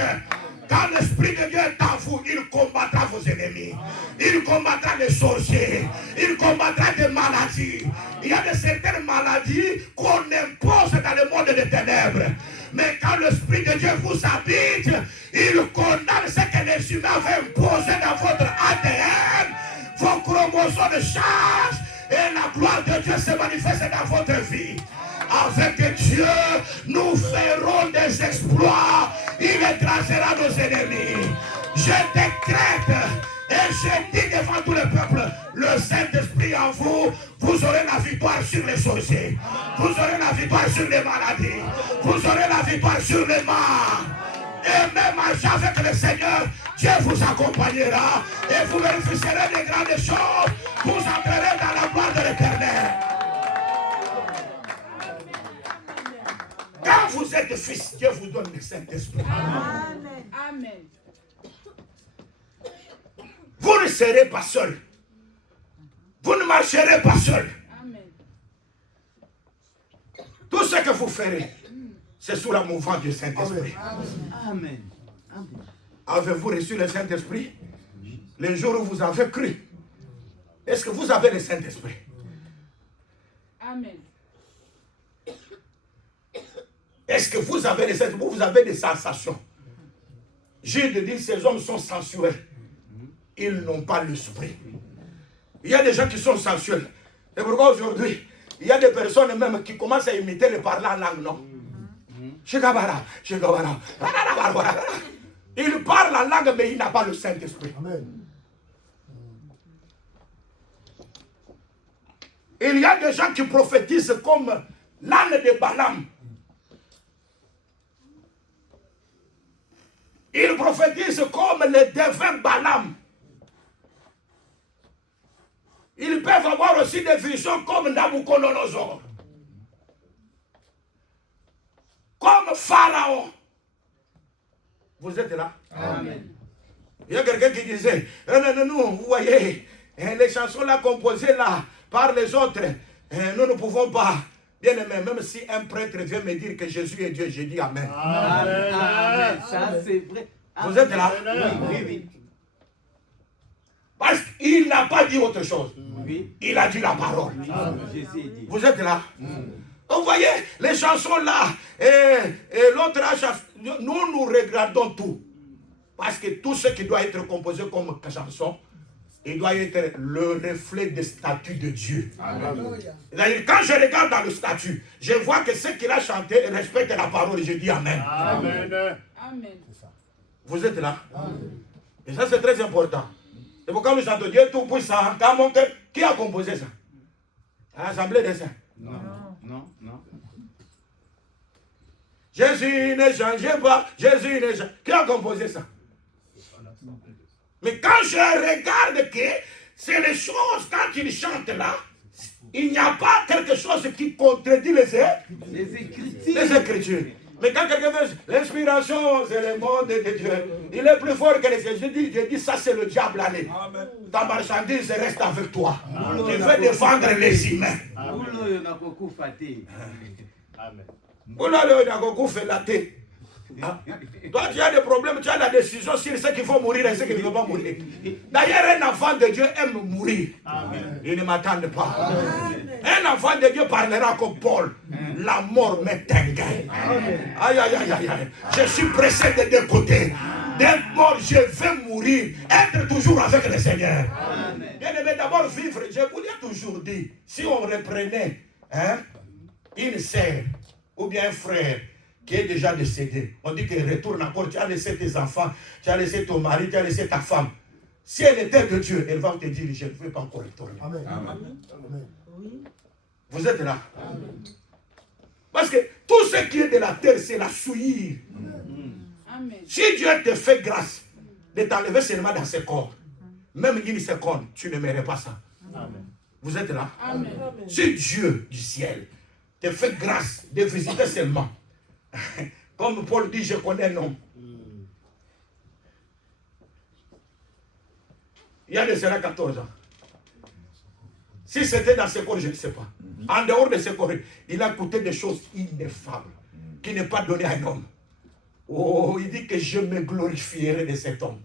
Quand l'Esprit de Dieu est en vous, il combattra vos ennemis. Il combattra les sorciers. Il combattra des maladies. Il y a de certaines maladies qu'on impose dans le monde des ténèbres. Mais quand l'Esprit de Dieu vous habite, il condamne ce que les humains avaient imposé dans votre ADN. Vos chromosomes changent et la gloire de Dieu se manifeste dans votre vie. Avec Dieu, nous ferons des exploits. Il écrasera nos ennemis. Je décrète et je dis devant tout le peuple, le Saint-Esprit en vous, vous aurez la victoire sur les sorciers. Vous aurez la victoire sur les maladies. Vous aurez la victoire sur les morts. Et même avec le Seigneur, Dieu vous accompagnera et vous vérifierez des grandes choses. Vous entrerez dans la gloire de l'Éternel. Quand vous êtes fils, Dieu vous donne le Saint-Esprit. Amen. Amen. Vous ne serez pas seul. Vous ne marcherez pas seul. Amen. Tout ce que vous ferez, c'est sous la mouvance du Saint-Esprit. Amen. Avez-vous reçu le Saint-Esprit? Le jour où vous avez cru, est-ce que vous avez le Saint-Esprit? Amen. Est-ce que vous avez le Saint-Esprit? Vous avez des sensations. Jude dit, ces hommes sont sensuels. Ils n'ont pas l'esprit. Il y a des gens qui sont sensuels. C'est pourquoi aujourd'hui, il y a des personnes même qui commencent à imiter le parler en langue, non? Shikabara, shikabara. Il parle en langue, mais il n'a pas le Saint-Esprit. Amen. Il y a des gens qui prophétisent comme l'âne de Balaam. Ils prophétisent comme le défunt Balaam. Ils peuvent avoir aussi des visions comme Nabucodonosor. Comme Pharaon. Vous êtes là? Amen. Il y a quelqu'un qui disait, non, vous voyez, les chansons là composées là par les autres, nous ne pouvons pas. Bien aimé, même si un prêtre vient me dire que Jésus est Dieu, je dis Amen. Amen. Amen. Ça c'est vrai. Vous êtes là? Oui. Parce qu'il n'a pas dit autre chose. Oui. Il a dit la parole. Jésus est dit. Vous êtes là? Vous voyez, les chansons là, et l'autre nous regardons tout. Parce que tout ce qui doit être composé comme chanson, il doit être le reflet des statuts de Dieu. C'est-à-dire, quand je regarde dans le statut, je vois que ce qu'il a chanté respecte la parole et je dis Amen. Amen. Amen. Vous êtes là? Et ça, c'est très important. C'est pourquoi nous chantons Dieu tout puissant. Dans mon cœur, qui a composé ça? À l'Assemblée des Saints. Non. Jésus ne change pas. Jésus ne change. Qui a composé ça? Mais quand je regarde que c'est les choses, quand il chante là, il n'y a pas quelque chose qui contredit les Écritures. Mais quand quelqu'un veut, l'inspiration, c'est le monde de Dieu. Il est plus fort que les Écritures. Je dis, ça c'est le diable, allez. Ta marchandise reste avec toi. Tu veux défendre les humains. Amen. Toi, tu as des problèmes, tu as la décision sur ceux qui vont mourir et ceux qui ne vont pas mourir. D'ailleurs, un enfant de Dieu aime mourir. Il ne m'attend pas. Un enfant de Dieu parlera comme Paul. La mort m'éteint. Aïe, aïe, aïe, aïe. Je suis pressé des deux côtés. D'être mort, je vais mourir. Être toujours avec le Seigneur. Bien aimé, d'abord vivre. Je vous l'ai toujours dit. Si on reprenait une sœur ou bien un frère qui est déjà décédé, on dit qu'il retourne encore, tu as laissé tes enfants, tu as laissé ton mari, tu as laissé ta femme. Si elle était de Dieu, elle va te dire, je ne veux pas encore retourner. Amen. Vous êtes là? Parce que tout ce qui est de la terre, c'est la souillure. Amen. Si Dieu te fait grâce de t'enlever seulement dans ce corps, même une seconde, tu ne mérites pas ça. Amen. Vous êtes là? Amen. Si Dieu du ciel te fait grâce de visiter seulement, comme Paul dit, je connais un homme. Il y a de cela 14 ans. Si c'était dans ce corps, je ne sais pas. En dehors de ce corps, il a coûté des choses ineffables qui n'est pas donné à un homme. Oh, il dit que je me glorifierai de cet homme.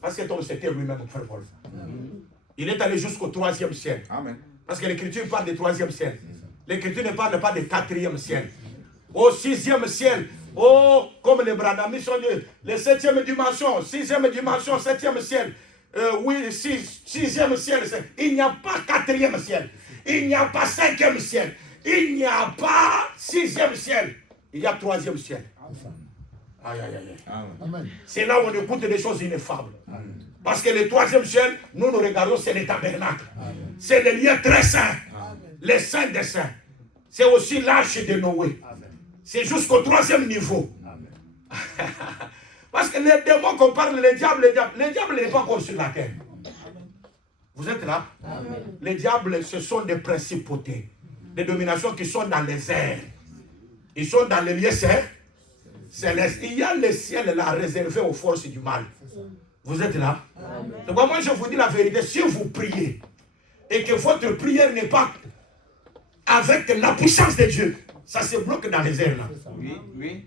Parce que cet homme, c'était lui-même, mon frère Paul. Il est allé jusqu'au 3e ciel. Amen. Parce que l'Écriture parle du 3e ciel. L'Écriture ne parle pas du 4e ciel. Au 6e ciel, oh, comme les Branhami sont dit, les 7e dimension, 6e dimension, 7e ciel. Oui, 6e ciel. Il n'y a pas 4e ciel. Il n'y a pas 5e ciel. Il n'y a pas 6e ciel. Il y a 3e ciel. Aïe, aïe, aïe. Amen. C'est là où on écoute des choses ineffables. Parce que le 3e ciel, nous regardons, c'est les tabernacles. C'est le lieu très saint. Les saints des saints. C'est aussi l'arche de Noé. C'est jusqu'au 3e niveau. Parce que les démons qu'on parle, le diable n'est pas encore sur la terre. Vous êtes là? Les diables, ce sont des principautés, des dominations qui sont dans les airs. Ils sont dans les lieux célestes. Il y a le ciel là réservé aux forces du mal. Vous êtes là? Donc moi je vous dis la vérité, si vous priez et que votre prière n'est pas avec la puissance de Dieu, ça se bloque dans les airs là. Oui.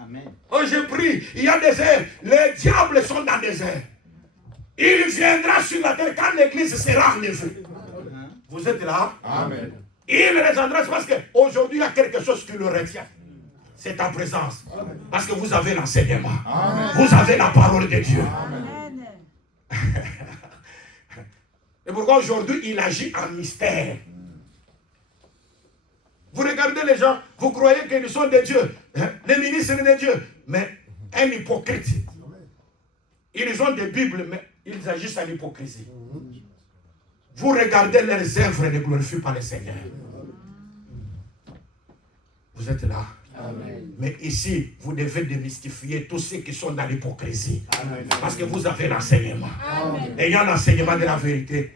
Amen. Oh, je prie, il y a des airs, les diables sont dans des airs. Il viendra sur la terre quand l'église sera enlevée. Vous êtes là? Amen. Il descendra parce qu'aujourd'hui, il y a quelque chose qui le retient. C'est ta présence. Parce que vous avez l'enseignement. Vous avez la parole de Dieu. Et pourquoi aujourd'hui, il agit en mystère. Vous regardez les gens, vous croyez qu'ils sont des dieux, les ministres de Dieu, mais un hypocrite. Ils ont des Bibles, mais ils agissent en hypocrisie. Vous regardez leurs œuvres et ne glorifient pas le Seigneur. Vous êtes là. Amen. Mais ici, vous devez démystifier tous ceux qui sont dans l'hypocrisie. Parce que vous avez l'enseignement. Ayant l'enseignement de la vérité,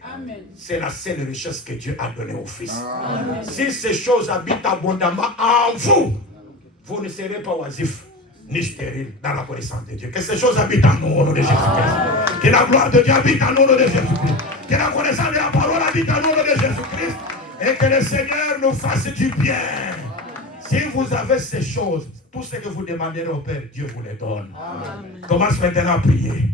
c'est la seule richesse que Dieu a donnée au Fils. Amen. Si ces choses habitent abondamment en vous, vous ne serez pas oisifs ni stériles dans la connaissance de Dieu. Que ces choses habitent en nous au nom de Jésus-Christ. Que la gloire de Dieu habite en nous au nom de Jésus-Christ. Que la connaissance de la parole habite en nous au nom de Jésus-Christ. Et que le Seigneur nous fasse du bien. Si vous avez ces choses, tout ce que vous demanderez au Père, Dieu vous les donne. Amen. Commence maintenant à prier.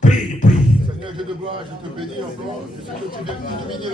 Prie, prie. Seigneur Dieu de gloire, je te bénis encore. Je sais que tu viens illuminer